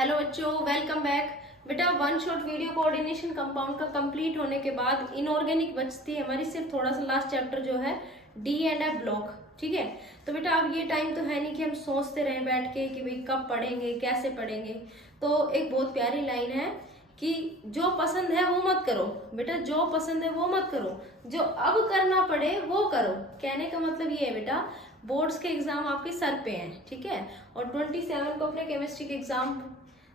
Hello बच्चों, welcome back. बेटा one shot video coordination compound का कंप्लीट होने के बाद इनऑर्गेनिक बचती है हमारी सिर्फ थोड़ा सा लास्ट चैप्टर जो है डी एंड एफ ब्लॉक। ठीक है, तो बेटा अब ये टाइम तो है नहीं कि हम सोचते रहें बैठ के कि भाई कब पढ़ेंगे कैसे पढ़ेंगे। तो एक बहुत प्यारी लाइन है कि जो पसंद है वो मत करो। बेटा जो पसंद है वो मत करो, जो अब करना पड़े वो करो। कहने का मतलब ये है बेटा, बोर्ड्स के एग्जाम आपके सर पे हैं, ठीक है, और 27 को अपने केमिस्ट्री के एग्जाम।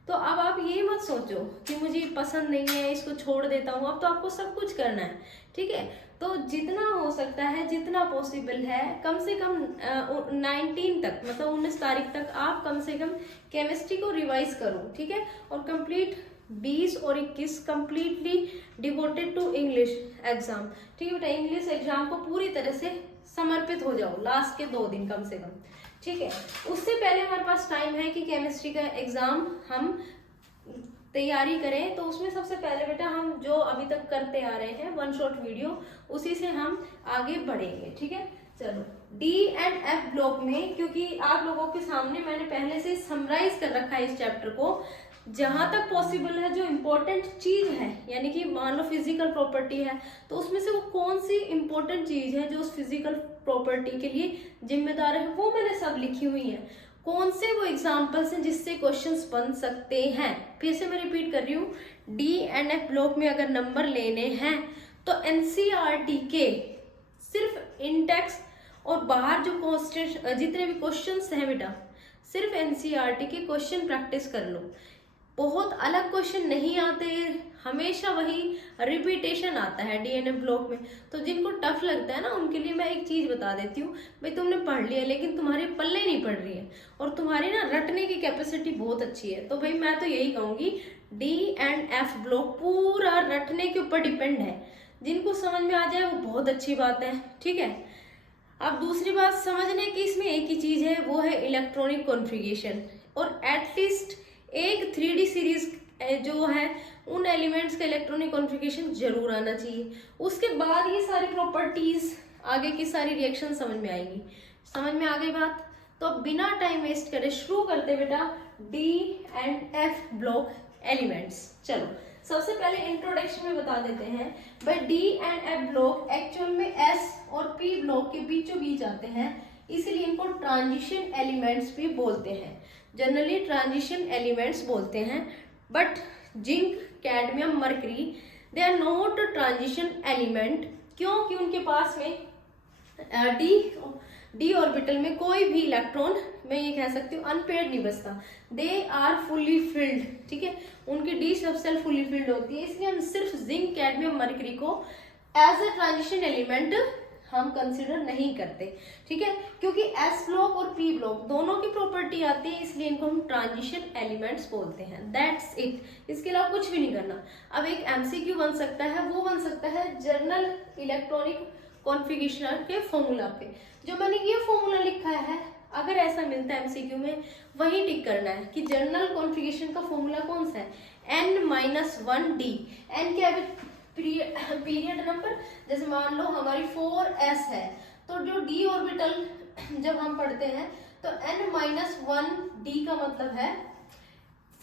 तो अब आप ये मत सोचो कि मुझे पसंद नहीं है इसको छोड़ देता हूँ। अब तो आपको सब कुछ करना है, ठीक है। तो जितना हो सकता है, जितना पॉसिबल है, कम से कम 19 तक, मतलब 19 तारीख तक आप कम से कम केमिस्ट्री को रिवाइज करो, ठीक है। और कंप्लीट 20 और 21 completely devoted to English exam, ठीक है बेटा। इंग्लिश एग्जाम को पूरी तरह से समर्पित हो जाओ लास्ट के 2 दिन कम से कम, ठीक है। उससे पहले हमारे पास टाइम है कि केमिस्ट्री का एग्जाम हम तैयारी करें। तो उसमें सबसे पहले बेटा हम जो अभी तक करते आ रहे हैं वन शॉट वीडियो, उसी से हम आगे बढ़ेंगे, ठीक है। चलो डी एंड एफ ब्लॉक में, क्योंकि आप लोगों के सामने मैंने पहले से समराइज कर रखा है इस चैप्टर को, जहां तक पॉसिबल है जो इम्पोर्टेंट चीज है, यानी कि मान लो फिजिकल प्रॉपर्टी है तो उसमें से वो कौन सी इम्पोर्टेंट चीज है जो उस फिजिकल प्रॉपर्टी के लिए जिम्मेदार है, वो मैंने सब लिखी हुई है। कौन से वो एग्जाम्पल्स हैं जिससे क्वेश्चंस बन सकते हैं। फिर से मैं रिपीट कर रही हूँ, डी एंड एफ ब्लॉक में अगर नंबर लेने हैं तो एनसीईआरटी के सिर्फ इंडेक्स और बाहर जो कॉन्स्टेंट जितने भी क्वेश्चंस हैं बेटा, सिर्फ एनसीईआरटी के क्वेश्चन प्रैक्टिस कर लो। बहुत अलग क्वेश्चन नहीं आते, हमेशा वही रिपीटेशन आता है डीएनएफ ब्लॉक में। तो जिनको टफ लगता है ना, उनके लिए मैं एक चीज बता देती हूँ, भाई तुमने पढ़ लिया लेकिन तुम्हारे पल्ले नहीं पड़ रही है और तुम्हारी ना रटने की कैपेसिटी बहुत अच्छी है, तो भाई मैं तो यही कहूंगी डी एंड एफ ब्लॉक पूरा रटने के ऊपर डिपेंड है। जिनको समझ में आ जाए वो बहुत अच्छी बात है, ठीक है। अब दूसरी बात समझने की इसमें एक ही चीज है, वो है इलेक्ट्रॉनिक कॉन्फ़िगरेशन। और एटलीस्ट एक 3D सीरीज जो है उन एलिमेंट्स का इलेक्ट्रॉनिक कॉन्फ़िगरेशन जरूर आना चाहिए। उसके बाद ये सारी प्रॉपर्टीज, आगे की सारी रिएक्शन समझ में आएंगी। समझ में आ गई बात? तो बिना टाइम वेस्ट करे शुरू करते बेटा D and F block elements. चलो सबसे पहले इंट्रोडक्शन में बता देते हैं भाई, D and F block actual में एस और पी ब्लॉक के बीचों बीच आते हैं, इसीलिए इनको ट्रांजिशन एलिमेंट्स भी बोलते हैं। जनरली ट्रांजिशन एलिमेंट्स बोलते हैं, but zinc, cadmium, mercury they are not transition element. क्योंकि उनके पास में डी ऑर्बिटल में कोई भी इलेक्ट्रॉन, मैं ये कह सकती हूँ, अनपेयर्ड नहीं बचता। दे आर फुली फिल्ड, ठीक है, उनकी डी सब सेल फुली फिल्ड होती है। इसलिए हम सिर्फ जिंक, कैडमियम, मरकरी को एज ए ट्रांजिशन एलिमेंट हम कंसिडर नहीं करते, ठीक है, क्योंकि एस ब्लॉक और पी ब्लॉक दोनों की प्रॉपर्टी आती है, इसलिए इनको हम ट्रांजिशन एलिमेंट्स बोलते हैं। दैट्स इट, इसके अलावा कुछ भी नहीं करना। अब एक एमसीक्यू बन सकता है, वो बन सकता है जर्नल इलेक्ट्रॉनिक कॉन्फ़िगरेशन के फॉर्मूला पे। जो मैंने ये फॉर्मूला लिखा है, अगर ऐसा मिलता है एमसीक्यू में, वही टिक करना है कि जर्नल कॉन्फ़िगरेशन का फॉर्मूला कौन सा है, n-1d। n क्या है? Period number. जैसे मान लो हमारी 4s है, तो जो डी ऑर्बिटल जब हम पढ़ते हैं तो n-1d का मतलब है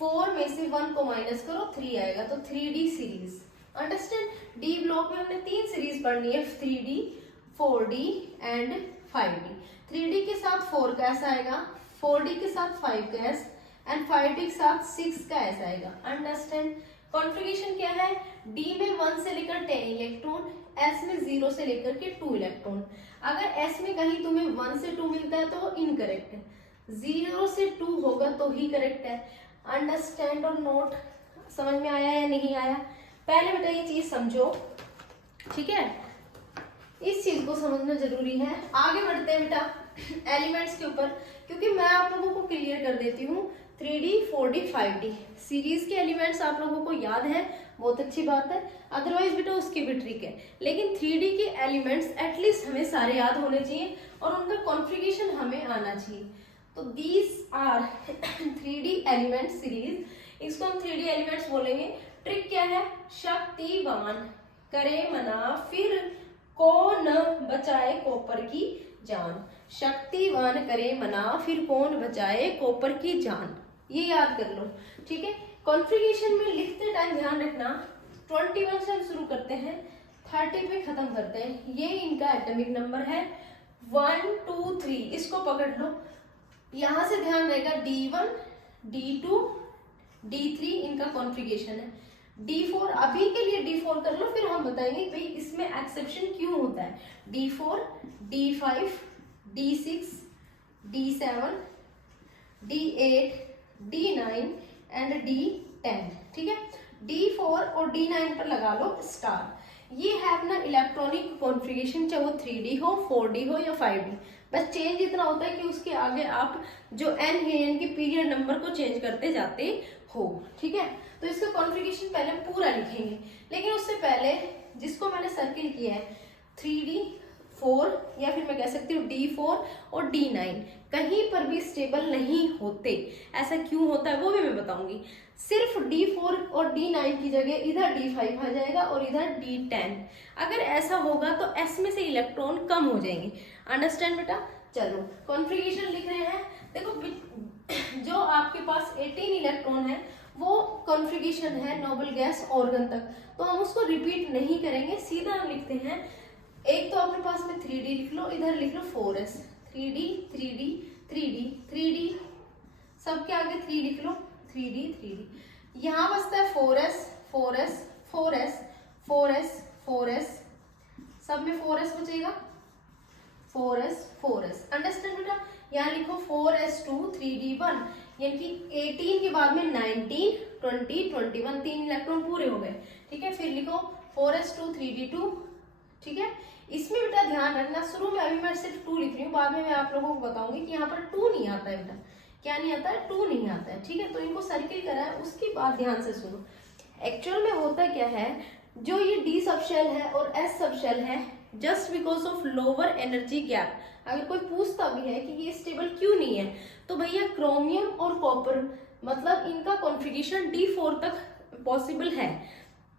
4 में से 1 को माइनस करो 3 आएगा, तो 3d series. Understand? D block में हमने 3 सीरीज पढ़नी है, 3d, 4d and 5d। 3d के साथ 4 का ऐसा आएगा, 4d के साथ 5 का एस एंड 5d के साथ 6 का ऐसा आएगा। अंडरस्टैंड? कॉन्फ़िगरेशन क्या है? डी में 1 से लेकर 10 इलेक्ट्रॉन, एस में 0 से लेकर के 2 इलेक्ट्रॉन। अगर एस में कहीं तुम्हें 1 से 2 मिलता है तो वो इनकरेक्ट है, 0 से 2 होगा तो ही करेक्ट है। अंडरस्टैंड और नोट? समझ में आया या नहीं आया? पहले बेटा ये चीज समझो, ठीक है, इस चीज को समझना जरूरी है। आगे बढ़ते हैं बेटा एलिमेंट्स के ऊपर, क्योंकि मैं आप लोगों को क्लियर कर देती हूँ 3D, 4D, 5D सीरीज के एलिमेंट्स आप लोगों को याद है, बहुत अच्छी बात है। अदरवाइज बेटा उसकी भी ट्रिक है, लेकिन 3D के एलिमेंट्स एटलीस्ट हमें सारे याद होने चाहिए और उनका कॉन्फ़िगरेशन हमें आना चाहिए। तो these are 3D element series, इसको हम 3D एलिमेंट्स बोलेंगे। ट्रिक क्या है? शक्तिवान करे मना फिर कौन बचाए कॉपर की जान। शक्तिवान करे मना फिर कौन बचाए कॉपर की जान। ये याद कर लो, ठीक है। कॉन्फ़िगरेशन में लिखते टाइम ध्यान रखना 21 से हम शुरू करते हैं, 30 पे खत्म करते हैं। ये इनका एटॉमिक नंबर है 1 2 3, इसको पकड़ लो। यहां से ध्यान रहेगा D1 D2 D3 इनका कॉन्फ़िगरेशन है। D4 अभी के लिए D4 कर लो, फिर हम बताएंगे भाई इसमें एक्सेप्शन क्यों होता है। D4 D5 D6 D7 D8 D9 and D10, ठीक है। D4 और D9 पर लगा लो स्टार। ये है अपना इलेक्ट्रॉनिक कॉन्फ़िगरेशन, चाहे वो 3D हो 4D हो या 5D। बस चेंज इतना होता है कि उसके आगे आप जो n है यानी कि पीरियड नंबर को चेंज करते जाते हो, ठीक है। तो इसका कॉन्फ़िगरेशन पहले हम पूरा लिखेंगे, लेकिन उससे पहले जिसको मैंने सर्किल किया है 3D 4 या फिर मैं कह सकती हूँ D4 और D9 कहीं पर भी स्टेबल नहीं होते। ऐसा क्यों होता है वो भी मैं बताऊंगी। सिर्फ D4 और D9 की जगह इधर D5 आ जाएगा और इधर D10। अगर ऐसा होगा तो S में से इलेक्ट्रॉन कम हो जाएंगे। अंडरस्टैंड बेटा। चलो कॉन्फ़िगरेशन लिख रहे हैं। देखो जो आपके पास 18 इलेक्ट्रॉन है वो कॉन्फ़िगरेशन है नोबल गैस ऑर्गन तक, तो हम उसको रिपीट नहीं करेंगे, सीधा हम लिखते हैं। एक तो अपने पास में 3D लिख लो, इधर लिख लो 4s, 3D 3D 3D 3D, सबके आगे 3 लिख लो, 3D 3D। यहाँ बचता है 4s 4s 4s 4s 4s, सब में 4s बचेगा, 4s 4s। अंडरस्टैंड बेटा। यहाँ लिखो 4s2 3D1, यानी कि 18 के बाद में 19 20 21, 3 इलेक्ट्रॉन पूरे हो गए, ठीक है। फिर लिखो 4s2 3D2, ठीक है। इसमें बेटा ध्यान रखना, शुरू में अभी मैं सिर्फ 2 लिख रही हूँ, बाद में मैं आप लोगों को बताऊंगी कि यहाँ पर 2 नहीं आता है बेटा। क्या नहीं आता है? 2 नहीं आता है, ठीक है। तो इनको सर्किल करा है, उसकी बात ध्यान से सुनो। एक्चुअल में होता क्या है, जो ये D सब शेल है और S सब शेल है, just because of lower energy gap, अगर कोई पूछता भी है कि ये स्टेबल क्यों नहीं है, तो भैया क्रोमियम और कॉपर मतलब इनका कॉन्फ़िगरेशन D4 तक पॉसिबल है।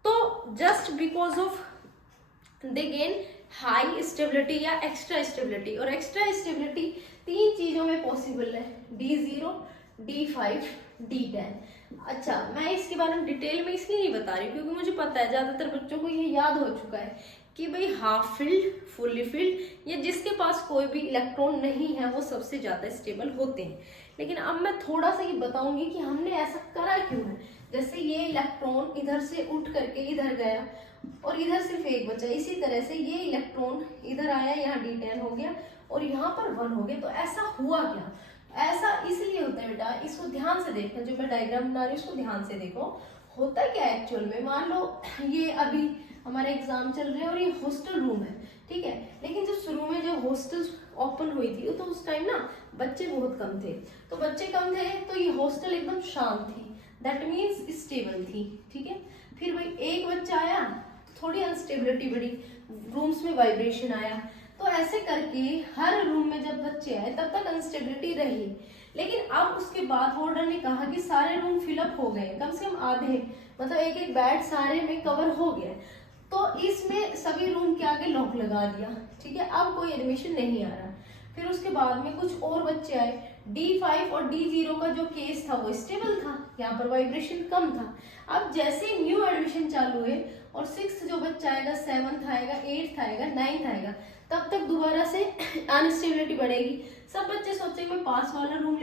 तो just because of they gain high stability या एक्स्ट्रा स्टेबिलिटी, और एक्स्ट्रा स्टेबिलिटी 3 चीजों में पॉसिबल है, D0 D5 D10। अच्छा, मैं इसके बारे में डिटेल में इसलिए नहीं बता रही क्योंकि मुझे पता है ज्यादातर बच्चों को ये याद हो चुका है कि भाई हाफ फिल्ड, फुल्ली फिल्ड या जिसके पास कोई भी इलेक्ट्रॉन नहीं है वो सबसे ज्यादा स्टेबल होते हैं। लेकिन अब मैं थोड़ा सा ये बताऊंगी कि हमने ऐसा करा क्यों है। जैसे ये इलेक्ट्रॉन इधर से उठ करके इधर गया और इधर सिर्फ एक बचा, इसी तरह से ये इलेक्ट्रॉन इधर आया, यहाँ D10 हो गया और यहाँ पर 1 हो गया। तो ऐसा हुआ क्या? ऐसा इसलिए होता है बेटा, इसको ध्यान से देखना, जो मैं डायग्राम बना रही हूँ उसको ध्यान से देखो। होता क्या है एक्चुअल में, मान लो ये अभी हमारे एग्जाम चल रहे हैं और ये हॉस्टल रूम है, ठीक है। लेकिन जब शुरू में जब हॉस्टल ओपन हुई थी तो उस टाइम ना बच्चे बहुत कम थे, तो बच्चे कम थे तो ये हॉस्टल एकदम शांत थी, दैट मीन्स स्टेबल थी, ठीक है। फिर भाई एक बच्चा आया, थोड़ी अनस्टेबिलिटी बढ़ी, रूम्स में वाइब्रेशन आया, तो ऐसे करके हर रूम में जब बच्चे आए तब तक अनस्टेबिलिटी रही। लेकिन अब उसके बाद वार्डन ने कहा कि सारे रूम फिलअप हो गए, कम से कम आधे, मतलब एक एक बेड सारे में कवर हो गया, तो इसमें सभी रूम के आगे लॉक लगा दिया, ठीक है। अब कोई एडमिशन नहीं आ रहा। फिर उसके बाद में कुछ और बच्चे आए, D5 और D0 का जो केस था वो स्टेबल था, यहाँ पर वाइब्रेशन कम था। अब जैसे न्यू एडमिशन चालू हुए और 6th जो बच्चा आएगा, 7th आएगा, 8th आएगा, 9th आएगा, तब तक दोबारा से अनस्टेबिलिटी बढ़ेगी। सब बच्चे सोचेंगे मैं पास वाला रूम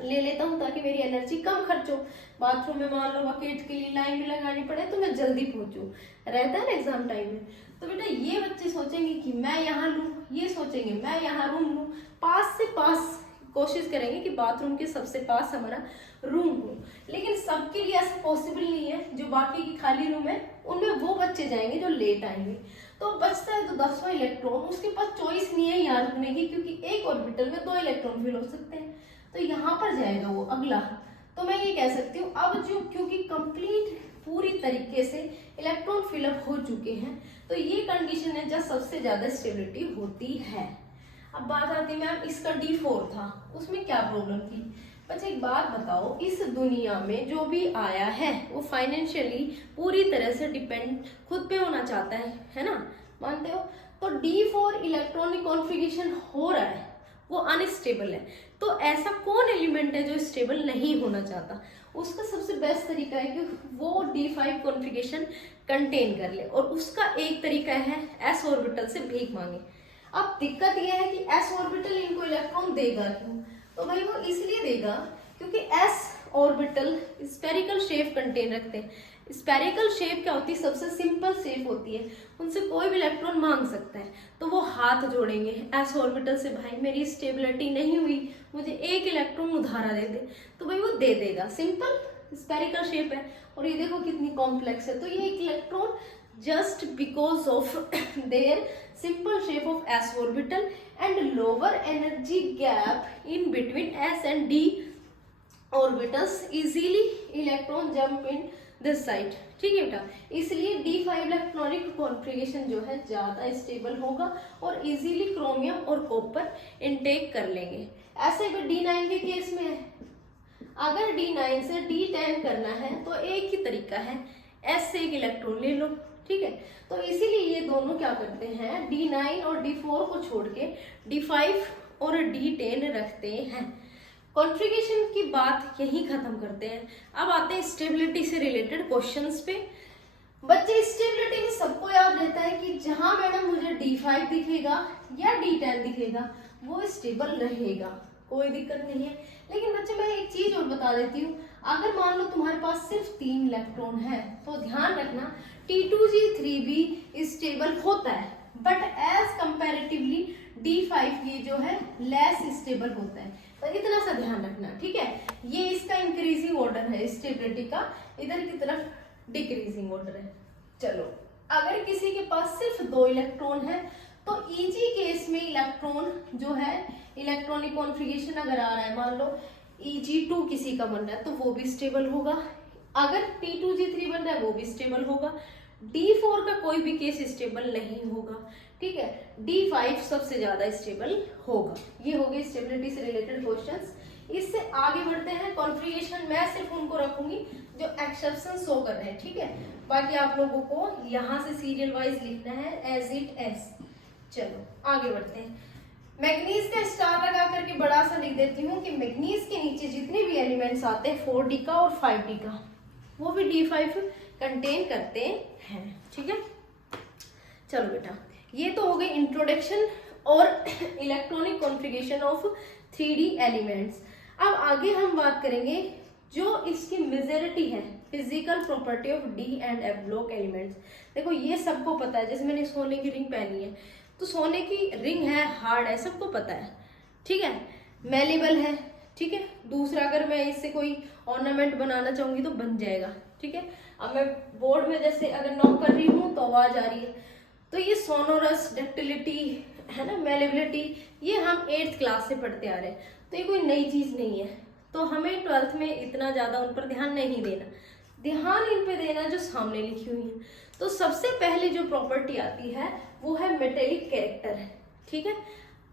ले लेता हूँ ताकि मेरी एनर्जी कम खर्च हो, बाथरूम में मान लो बकेट के लिए लाइन भी लगानी पड़े तो मैं जल्दी पहुंचूं, रहता है ना एग्जाम टाइम में। तो बेटा ये बच्चे सोचेंगे कि मैं यहाँ लूँ, ये सोचेंगे मैं यहाँ रूम लूँ, पास से पास कोशिश करेंगे कि बाथरूम के सबसे पास हमारा रूम हो। लेकिन सबके लिए ऐसा पॉसिबल नहीं है, जो बाकी की खाली रूम है उनमें वो बच्चे जाएंगे जो लेट आएंगे। तो बचता है तो 10वां इलेक्ट्रॉन, उसके पास चॉइस नहीं है यहाँ रुकने की, क्योंकि एक ऑर्बिटल में 2 इलेक्ट्रॉन फिल हो सकते हैं, तो यहाँ पर जाएगा वो अगला। तो मैं ये कह सकती हूँ अब जो क्योंकि कंप्लीट पूरी तरीके से इलेक्ट्रॉन फिलअप हो चुके हैं, तो ये कंडीशन है जब सबसे ज्यादा स्टेबिलिटी होती है। अब बात आती है मैम इसका D4 था, उसमें क्या प्रॉब्लम थी? बच्चे एक बात बताओ, इस दुनिया में जो भी आया है वो फाइनेंशियली पूरी तरह से डिपेंड खुद पे होना चाहता है ना, मानते हो? तो D4 इलेक्ट्रॉनिक कॉन्फ़िगरेशन हो रहा है, वो अनस्टेबल है। तो ऐसा कौन एलिमेंट है जो स्टेबल नहीं होना चाहता? उसका सबसे बेस्ट तरीका है कि वो D5 कॉन्फ़िगरेशन कंटेन कर ले, और उसका एक तरीका है s ऑर्बिटल से भीख मांगे। अब दिक्कत यह है कि s ऑर्बिटल इनको इलेक्ट्रॉन देगा क्यों? तो भाई वो इसलिए देगा क्योंकि s orbital spherical shape contain रखते हैं। स्फेरिकल शेप क्या होती है? सबसे सिंपल शेप होती है, उनसे कोई भी इलेक्ट्रॉन मांग सकता है। तो वो हाथ जोड़ेंगे s ऑर्बिटल से, भाई मेरी स्टेबिलिटी नहीं हुई, मुझे एक इलेक्ट्रॉन उधारा दे दे, तो भाई वो दे देगा। सिंपल स्फेरिकल शेप है, और ये देखो कितनी कॉम्प्लेक्स है। तो ये एक electron just because of their simple shape of s orbital and lower energy gap in between s and d orbitals, easily electron jump in this side। ठीक है बेटा, इसलिए D5 इलेक्ट्रॉनिक कॉन्फ़िगरेशन जो है ज्यादा स्टेबल होगा और इजीली क्रोमियम और कॉपर इनटेक कर लेंगे। ऐसे भी D9 के केस में है, अगर D9 से D10 करना है तो एक ही तरीका है, S से एक इलेक्ट्रॉन ले लो। ठीक है, तो इसीलिए ये दोनों क्या करते हैं, D9 और D4 को छोड़ के D5 और D10 रखते हैं। कॉन्फ़िगरेशन की बात यही खत्म करते हैं। अब आते हैं स्टेबिलिटी से रिलेटेड क्वेश्चंस पे। बच्चे स्टेबिलिटी में सबको याद रहता है कि जहां मैडम मुझे D5 दिखेगा या D10 दिखेगा वो स्टेबल रहेगा, कोई दिक्कत नहीं है। लेकिन बच्चे मैं एक चीज और बता देती हूँ, अगर मान लो तुम्हारे पास सिर्फ 3 इलेक्ट्रॉन है तो ध्यान रखना T2G3 भी स्टेबल होता है, बट एज कंपैरेटिवली D5 ये जो है लेस स्टेबल होता है। तो इतना सा ध्यान रखना, ठीक है। ये इसका इंक्रीजिंग ऑर्डर है स्टेबिलिटी का, इधर की तरफ डिक्रीजिंग ऑर्डर है। चलो, अगर किसी के पास सिर्फ 2 इलेक्ट्रॉन है तो इजी केस में इलेक्ट्रॉन जो है इलेक्ट्रॉनिक कॉन्फ़िगरेशन अगर आ रहा है, मान लो Eg2 किसी का बन रहा है तो वो भी स्टेबल होगा। अगर T2G3 बन रहा है वो भी स्टेबल होगा। D4 का कोई भी केस स्टेबल नहीं होगा, ठीक है। D5 सबसे ज्यादा स्टेबल होगा। ये हो गए स्टेबिलिटी से रिलेटेड क्वेश्चंस। इससे आगे बढ़ते हैं कॉन्फ़िगरेशन। मैं सिर्फ उनको रखूंगी जो एक्सेप्शन शो कर रहे हैं, ठीक है। बाकी आप लोगों को यहाँ से सीरियल वाइज लिखना है एज इट एज। चलो आगे बढ़ते हैं। मैग्नीज का स्टार लगा करके बड़ा सा लिख देती हूँ कि मैग्नीज के नीचे जितने भी एलिमेंट्स आते हैं 4D का और 5D का, वो भी D5 कंटेन करते हैं, ठीक है। चलो बेटा, ये तो हो गई इंट्रोडक्शन और electronic configuration of 3D elements. अब आगे हम बात करेंगे जो इसकी मेजॉरिटी है, physical property of D and F block elements. देखो ये सबको पता है, जैसे मैंने सोने की रिंग पहनी है तो सोने की रिंग है, हार्ड है, सबको पता है, ठीक है। मेलेबल है, ठीक है। दूसरा, अगर मैं इससे कोई ऑर्नामेंट बनाना चाहूंगी तो बन जाएगा, ठीक है। अब मैं बोर्ड में जैसे अगर नॉक कर रही हूँ तो आवाज आ रही है, तो ये सोनोरस, डक्टिलिटी है ना, मेलेबिलिटी, ये हम 8th क्लास से पढ़ते आ रहे हैं, तो ये कोई नई चीज नहीं है। तो हमें 12th में इतना ज्यादा उन पर ध्यान नहीं देना, ध्यान इन पे देना जो सामने लिखी हुई है। तो सबसे पहले जो प्रॉपर्टी आती है वो है मेटेलिक कैरेक्टर है, ठीक है।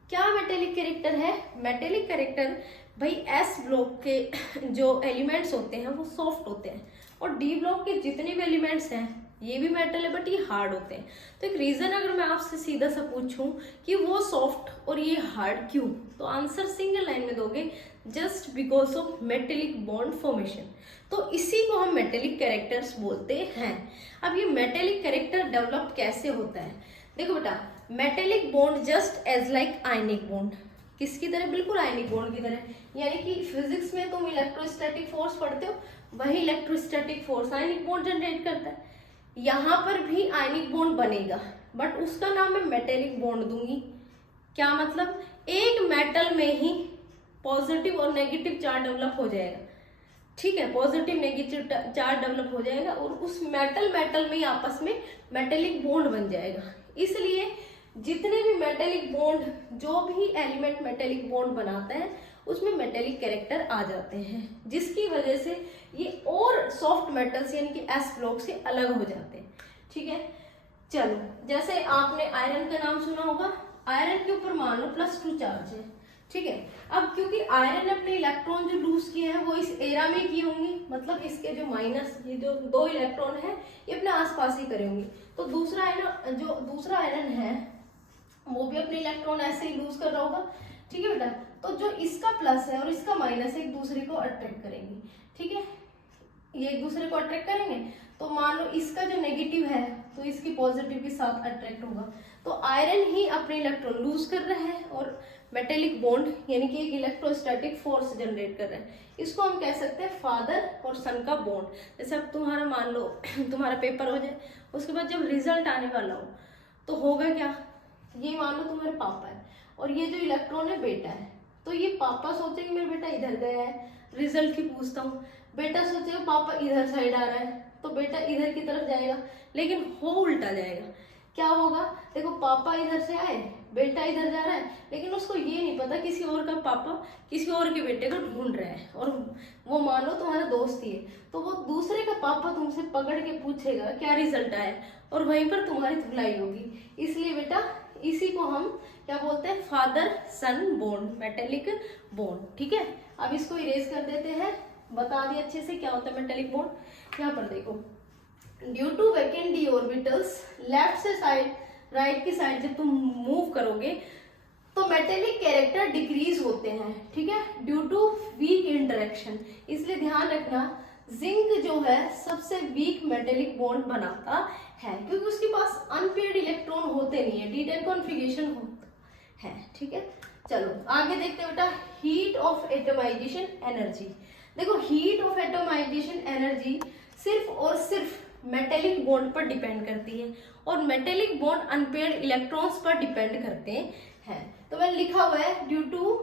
क्या मेटेलिक कैरेक्टर है? मेटेलिक कैरेक्टर भाई एस ब्लॉक के जो एलिमेंट्स होते हैं वो सॉफ्ट होते हैं, और डी ब्लॉक के जितने भी एलिमेंट्स हैं ये भी मेटल है बट ये हार्ड होते हैं। तो एक रीजन अगर मैं आपसे सीधा सा पूछूं कि वो सॉफ्ट और ये हार्ड क्यों, तो आंसर सिंगल लाइन में दोगे, just because of metallic bond formation. तो इसी को हम मेटेलिक कैरेक्टर्स बोलते हैं। अब ये मेटेलिक कैरेक्टर डेवलप कैसे होता है? देखो बेटा, metallic bond just as like ionic bond, किसकी तरह? बिल्कुल आयनिक बॉन्ड की तरह। यानी कि फिजिक्स में तुम इलेक्ट्रोस्टैटिक फोर्स पढ़ते हो, वही electrostatic force ionic bond generate करता है। यहाँ पर भी आयनिक बॉन्ड बनेगा बट उसका नाम मैं मेटेलिक बॉन्ड दूंगी। क्या मतलब? एक मेटल में ही पॉजिटिव और नेगेटिव चार्ज डेवलप हो जाएगा, ठीक है। पॉजिटिव नेगेटिव चार्ज डेवलप हो जाएगा और उस मेटल में ही आपस में मेटेलिक बॉन्ड बन जाएगा। इसलिए जितने भी मेटेलिक बॉन्ड, जो भी एलिमेंट मेटेलिक बॉन्ड बनाता है उसमें मेटेलिक कैरेक्टर आ जाते हैं, जिसकी वजह से ये और सॉफ्ट मेटल्स यानी कि एस ब्लॉक से अलग हो जाते हैं, ठीक है। चलो, जैसे आपने आयरन का नाम सुना होगा, आयरन के ऊपर मान लो +2 चार्ज है, ठीक है। अब क्योंकि आयरन अपने इलेक्ट्रॉन जो लूज किए हैं वो इस एरा में किए होंगे, मतलब इसके जो माइनस, ये जो 2 इलेक्ट्रॉन है ये अपने आसपास ही करेंगे। तो दूसरा आयरन है वो भी अपने इलेक्ट्रॉन ऐसे ही लूज कर रहा होगा। ठीक है बेटा। तो जो इसका प्लस है और इसका माइनस एक दूसरे को अट्रैक्ट करेंगे, ठीक है, ये एक दूसरे को अट्रैक्ट करेंगे। तो मान लो इसका जो नेगेटिव है तो इसकी पॉजिटिव के साथ अट्रैक्ट होगा। तो आयरन ही अपने इलेक्ट्रॉन लूज कर रहा है और मेटेलिक बॉन्ड यानी कि एक इलेक्ट्रोस्टैटिक फोर्स जनरेट कर रहा है। इसको हम कह सकते हैं फादर और सन का बॉन्ड। जैसे अब तुम्हारा मान लो तुम्हारा पेपर हो जाए, उसके बाद जब रिजल्ट आने वाला हो तो होगा क्या, ये मान लो तुम्हारे पापा है और ये जो इलेक्ट्रॉन है बेटा है। तो ये पापा सोचेंगे मेरा बेटा इधर गया है, रिजल्ट की पूछता हूँ, बेटा सोचेगा पापा इधर साइड आ रहा है तो बेटा इधर की तरफ जाएगा, लेकिन हो उल्टा जाएगा। क्या होगा, देखो पापा इधर से आए, बेटा इधर जा रहा है, लेकिन उसको ये नहीं पता किसी और का पापा किसी और के बेटे को ढूंढ रहा है, और वो मान लो तुम्हारा दोस्त ही है, तो वो दूसरे का पापा तुमसे पकड़ के पूछेगा क्या रिजल्ट आया, और वहीं पर तुम्हारी धुलाई होगी। इसलिए बेटा इसी को हम क्या बोलते हैं, फादर सन बॉन्ड, मेटेलिक बॉन्ड। ठीक है, अब इसको इरेज कर देते हैं, बता दिया अच्छे से क्या होता है मेटेलिक बॉन्ड। यहाँ पर देखो, due to vacant D orbitals, left से साइड राइट की साइड जब तुम मूव करोगे तो मेटेलिक कैरेक्टर डिक्रीज होते हैं। ठीक है, ड्यू टू वीक इंटरेक्शन। इसलिए ध्यान रखना जिंक जो है सबसे वीक मेटेलिक बॉन्ड बनाता है, क्योंकि उसके पास अनपेयर्ड इलेक्ट्रॉन होते नहीं है, D10 कॉन्फ़िगरेशन होता है। ठीक है, चलो आगे देखते हैं बेटा, हीट ऑफ एटमाइजेशन एनर्जी। देखो हीट ऑफ एटमाइजेशन एनर्जी सिर्फ और सिर्फ मेटेलिक बॉन्ड पर डिपेंड करती है, और मेटेलिक बॉन्ड अनपेयर्ड इलेक्ट्रॉन्स पर डिपेंड करते हैं। तो मैंने लिखा हुआ है ड्यू टू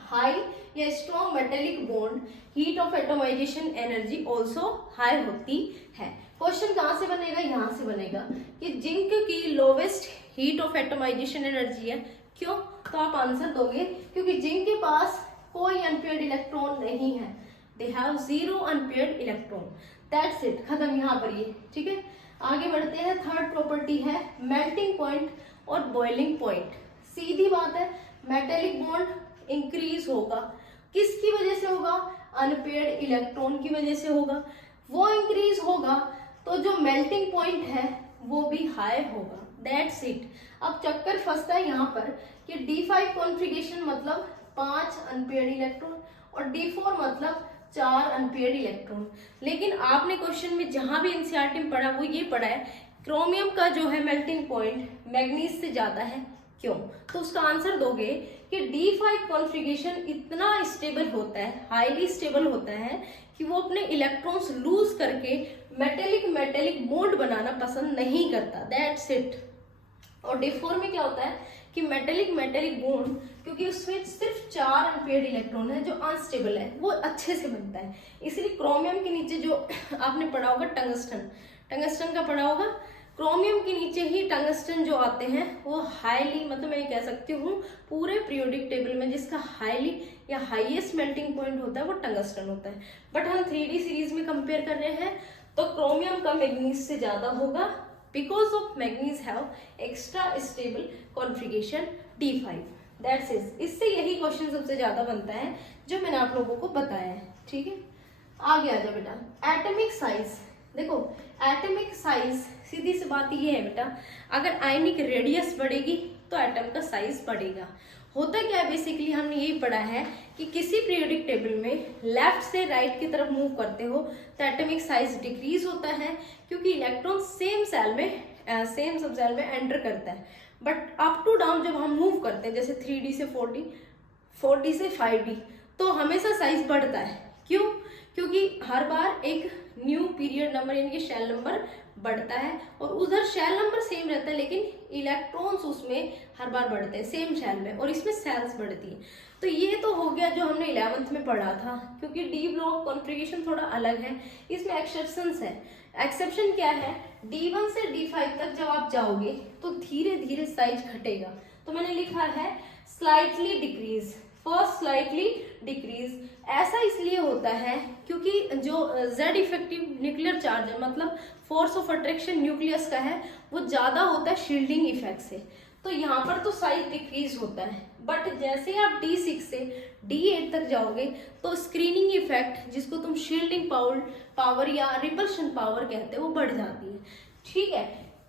हाई या strong metallic bond heat of atomization energy also high होती है। क्वेश्चन कहाँ से बनेगा, यहाँ से बनेगा कि जिंक की lowest heat of atomization energy है। क्यों, तो आप आंसर दोगे क्योंकि जिंक के पास कोई अनपेयर्ड इलेक्ट्रॉन नहीं है, they have zero unpaired electron, that's it, खत्म यहाँ पर ये। ठीक है, आगे बढ़ते हैं। थर्ड प्रॉपर्टी है मेल्टिंग पॉइंट और बॉइलिंग पॉइंट। सीधी बात है, मेटेलिक बॉन्ड इंक्रीज होगा, किसकी वजह से होगा, अनपेयर्ड इलेक्ट्रॉन की वजह से होगा। वो इंक्रीज होगा तो जो मेल्टिंग पॉइंट है वो भी हाई होगा, दैट्स इट। अब चक्कर फंसता है यहाँ पर कि D5 कॉन्फ़िगरेशन मतलब 5 अनपेयर्ड इलेक्ट्रॉन और D4 मतलब 4 अनपेयर्ड इलेक्ट्रॉन। लेकिन आपने क्वेश्चन में जहां भी एनसीईआरटी में पढ़ा वो ये पढ़ा है क्रोमियम का जो है मेल्टिंग पॉइंट मैग्नीज से ज्यादा है। क्यों, तो उसका आंसर दोगे कि D5 कॉन्फ़िगरेशन इतना स्टेबल होता है, हाईली स्टेबल होता है कि वो अपने इलेक्ट्रॉन्स लूज करके मेटेलिक बॉन्ड बनाना पसंद नहीं करता, दैट्स इट। और D4 में क्या होता है कि मेटेलिक बॉन्ड, क्योंकि उसमें सिर्फ 4 अनपेयर्ड इलेक्ट्रॉन है जो अनस्टेबल है, वो अच्छे से बनता है। इसलिए क्रोमियम के नीचे जो आपने पढ़ा होगा टंगस्टन का पढ़ा होगा, क्रोमियम के नीचे ही टंगस्टन जो आते हैं वो हाईली, मतलब मैं कह सकती हूँ पूरे पीरियोडिक टेबल में जिसका हाईली या हाईएस्ट मेल्टिंग पॉइंट होता है वो टंगस्टन होता है। बट हम 3D सीरीज में कंपेयर कर रहे हैं तो क्रोमियम का मैग्नीज से ज्यादा होगा, because of manganese have extra stable configuration D5, that's it. इससे यही क्वेश्चन सबसे ज्यादा बनता है जो मैंने आप लोगों को बताया है। ठीक है, आगे आ जाओ बेटा। एटॉमिक साइज, देखो एटॉमिक साइज सीधी सी बात ये है बेटा, अगर आयनिक रेडियस बढ़ेगी तो एटम का साइज बढ़ेगा। होता क्या है, बेसिकली हमने यही पढ़ा है कि किसी पीरियोडिक टेबल में लेफ्ट से राइट की तरफ मूव करते हो तो एटॉमिक साइज डिक्रीज होता है, क्योंकि इलेक्ट्रॉन सेम सब सेल में एंटर करता है। बट अप टू डाउन जब हम मूव करते हैं, जैसे 3D से 4D, 4D से 5D, तो हमेशा साइज बढ़ता है। क्यों, क्योंकि हर बार एक न्यू पीरियड नंबर यानी कि शेल नंबर बढ़ता है, और उधर शेल नंबर सेम रहता है लेकिन इलेक्ट्रॉन्स उसमें हर बार बढ़ते हैं सेम शेल में, और इसमें सेल्स बढ़ती है। तो ये तो हो गया जो हमने 11th में पढ़ा था, क्योंकि डी ब्लॉक कॉन्फ़िगरेशन थोड़ा अलग है, इसमें एक्सेप्शंस है। एक्सेप्शन क्या है, D1 से D5 तक जब आप जाओगे तो धीरे धीरे साइज घटेगा। तो मैंने लिखा है slightly decrease, first slightly decrease. ऐसा इसलिए होता है क्योंकि जो Z इफेक्टिव न्यूक्लियर चार्ज है, मतलब फोर्स ऑफ अट्रैक्शन न्यूक्लियस का है, वो ज्यादा होता है शील्डिंग इफेक्ट से। तो यहाँ पर तो साइज डिक्रीज होता है, बट जैसे आप D6 से D8 तक जाओगे तो स्क्रीनिंग इफेक्ट, जिसको तुम शील्डिंग पावर या रिपल्शन पावर कहते हो, वो बढ़ जाती है। ठीक है,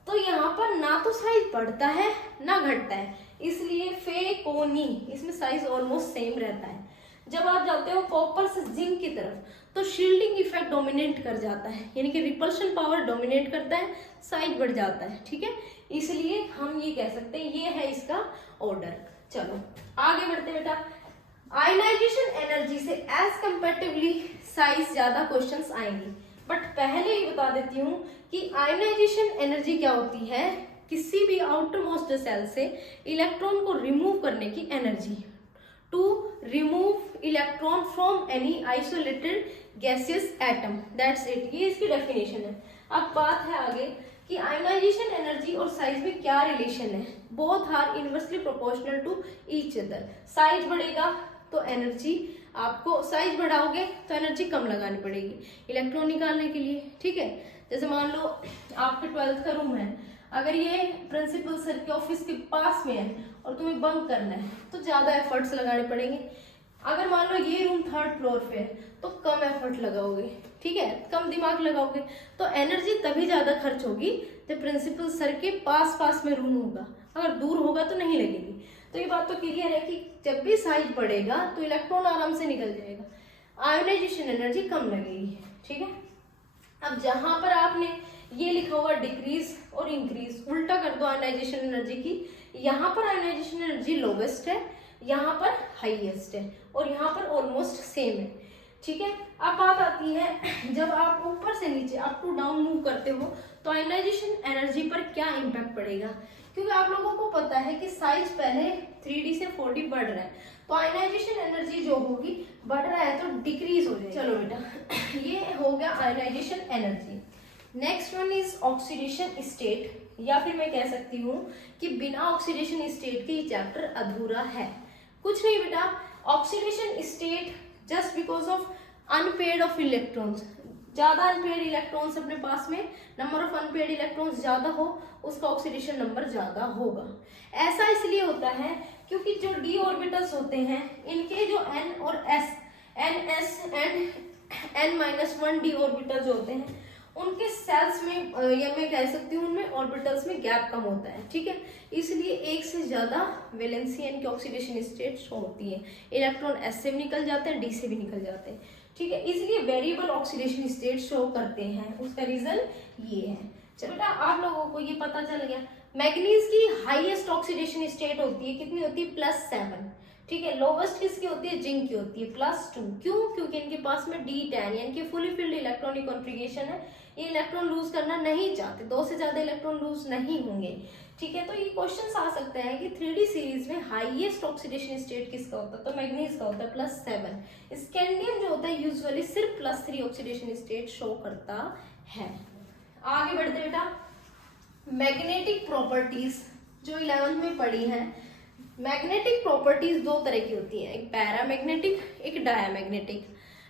तो यहाँ पर ना तो साइज बढ़ता है ना घटता है, इसलिए फेकोनी, इसमें साइज ऑलमोस्ट सेम रहता है। जब आप जाते हो कॉपर से जिंक की तरफ तो शील्डिंग इफेक्ट डोमिनेट कर जाता है, यानी कि रिपल्शन पावर डोमिनेट करता है, साइज बढ़ जाता है, ठीक है। इसलिए हम ये कह सकते हैं ये है इसका ऑर्डर। चलो आगे बढ़ते हैं बेटा। आयनाइजेशन एनर्जी से एज कंपेरेटिवली साइज ज्यादा क्वेश्चंस आएंगे, बट पहले ही बता देती हूँ कि आयनाइजेशन एनर्जी क्या होती है, किसी भी आउटर मोस्ट सेल से इलेक्ट्रॉन को रिमूव करने की energy, to remove electron from any isolated gaseous atom, that's it, ये इसकी डेफिनेशन है। अब बात है आगे कि आयनाइजेशन एनर्जी और साइज में क्या रिलेशन है। Both are inversely proportional to each other. Size बढ़ेगा तो एनर्जी, आपको साइज बढ़ाओगे तो एनर्जी कम लगानी पड़ेगी इलेक्ट्रॉन निकालने के लिए, ठीक है। जैसे मान लो आपके 12th का रूम है, अगर ये प्रिंसिपल सर के ऑफिस के पास में है और तुम्हें बंक करना है तो ज्यादा एफर्ट्स लगाने पड़ेंगे। अगर मान लो ये रूम 3rd फ्लोर पे है तो कम एफर्ट लगाओगे, ठीक है, कम दिमाग लगाओगे, तो एनर्जी तभी ज्यादा खर्च होगी जब प्रिंसिपल सर के पास में रूम होगा, अगर दूर होगा तो नहीं लगेगी। तो ये बात तो क्लियर है कि जब भी साइज बढ़ेगा तो इलेक्ट्रॉन आराम से निकल जाएगा, आयोनाइजेशन एनर्जी कम लगेगी, ठीक है। अब जहां पर आपने ये लिखा हुआ डिक्रीज और इंक्रीज, उल्टा कर दो आयोनाइजेशन एनर्जी की, यहाँ पर आयोनाइजेशन एनर्जी लोवेस्ट है, यहाँ पर हाईएस्ट है और यहाँ पर ऑलमोस्ट सेम है, ठीक है। अब बात आती है जब आप ऊपर से नीचे अप टू डाउन मूव करते हो तो आयोनाइजेशन एनर्जी पर क्या इम्पैक्ट पड़ेगा, क्योंकि आप लोगों को पता है कि साइज पहले 3D से 4D बढ़ रहा है, तो आयोनाइजेशन एनर्जी जो होगी बढ़ रहा है तो डिक्रीज हो जाएगी। चलो बेटा ये हो गया ionization energy. Next one is oxidation state, या फिर मैं कह सकती हूँ कि बिना ऑक्सीडेशन स्टेट के ये चैप्टर अधूरा है। कुछ नहीं बेटा, oxidation state just because of unpaired of electrons, ज्यादा अनपेयर्ड इलेक्ट्रॉन्स अपने पास में, नंबर ऑफ अनपेयर्ड इलेक्ट्रॉन्स ज्यादा हो उसका ऑक्सीडेशन नंबर ज्यादा होगा। ऐसा इसलिए होता है क्योंकि जो डी ऑर्बिटल्स होते हैं इनके जो एन और S, N S and n-1 D orbital जो होते हैं उनके सेल्स में या मैं कह सकती हूँ उनमें ऑर्बिटल्स में गैप कम होता है, ठीक है। इसलिए एक से ज्यादा वैलेंसी यानी कि ऑक्सीडेशन स्टेट शो होती है, इलेक्ट्रॉन एस से भी निकल जाते हैं, डी से भी निकल जाते हैं, ठीक है। इसलिए वेरिएबल ऑक्सीडेशन स्टेट शो करते हैं, उसका रीजन ये है। चलो बेटा आप लोगों को ये पता चल गया। मैग्नीज की हाईएस्ट ऑक्सीडेशन स्टेट होती है, कितनी होती है, +7, ठीक है। लोवेस्ट किसकी होती है, जिंक की होती है, +2। क्यों, क्योंकि इनके पास में D10 यानी कि फुली फिल्ड इलेक्ट्रॉनिक कॉन्फ़िगरेशन है, ये इलेक्ट्रॉन लूज करना नहीं चाहते, 2 से ज्यादा इलेक्ट्रॉन लूज नहीं होंगे, ठीक है। तो ये क्वेश्चन आ सकता है कि 3D सीरीज में हाईएस्ट ऑक्सीडेशन स्टेट किसका होता है, तो मैग्नीज का होता है +7। स्कैंडियम जो होता है यूजुअली सिर्फ +3 ऑक्सीडेशन स्टेट शो करता है। आगे बढ़ते बेटा, मैग्नेटिक प्रॉपर्टीज जो 11th में पढ़ी है। मैग्नेटिक प्रॉपर्टीज 2 तरह की होती हैं, एक पैरामैग्नेटिक एक डायामैग्नेटिक,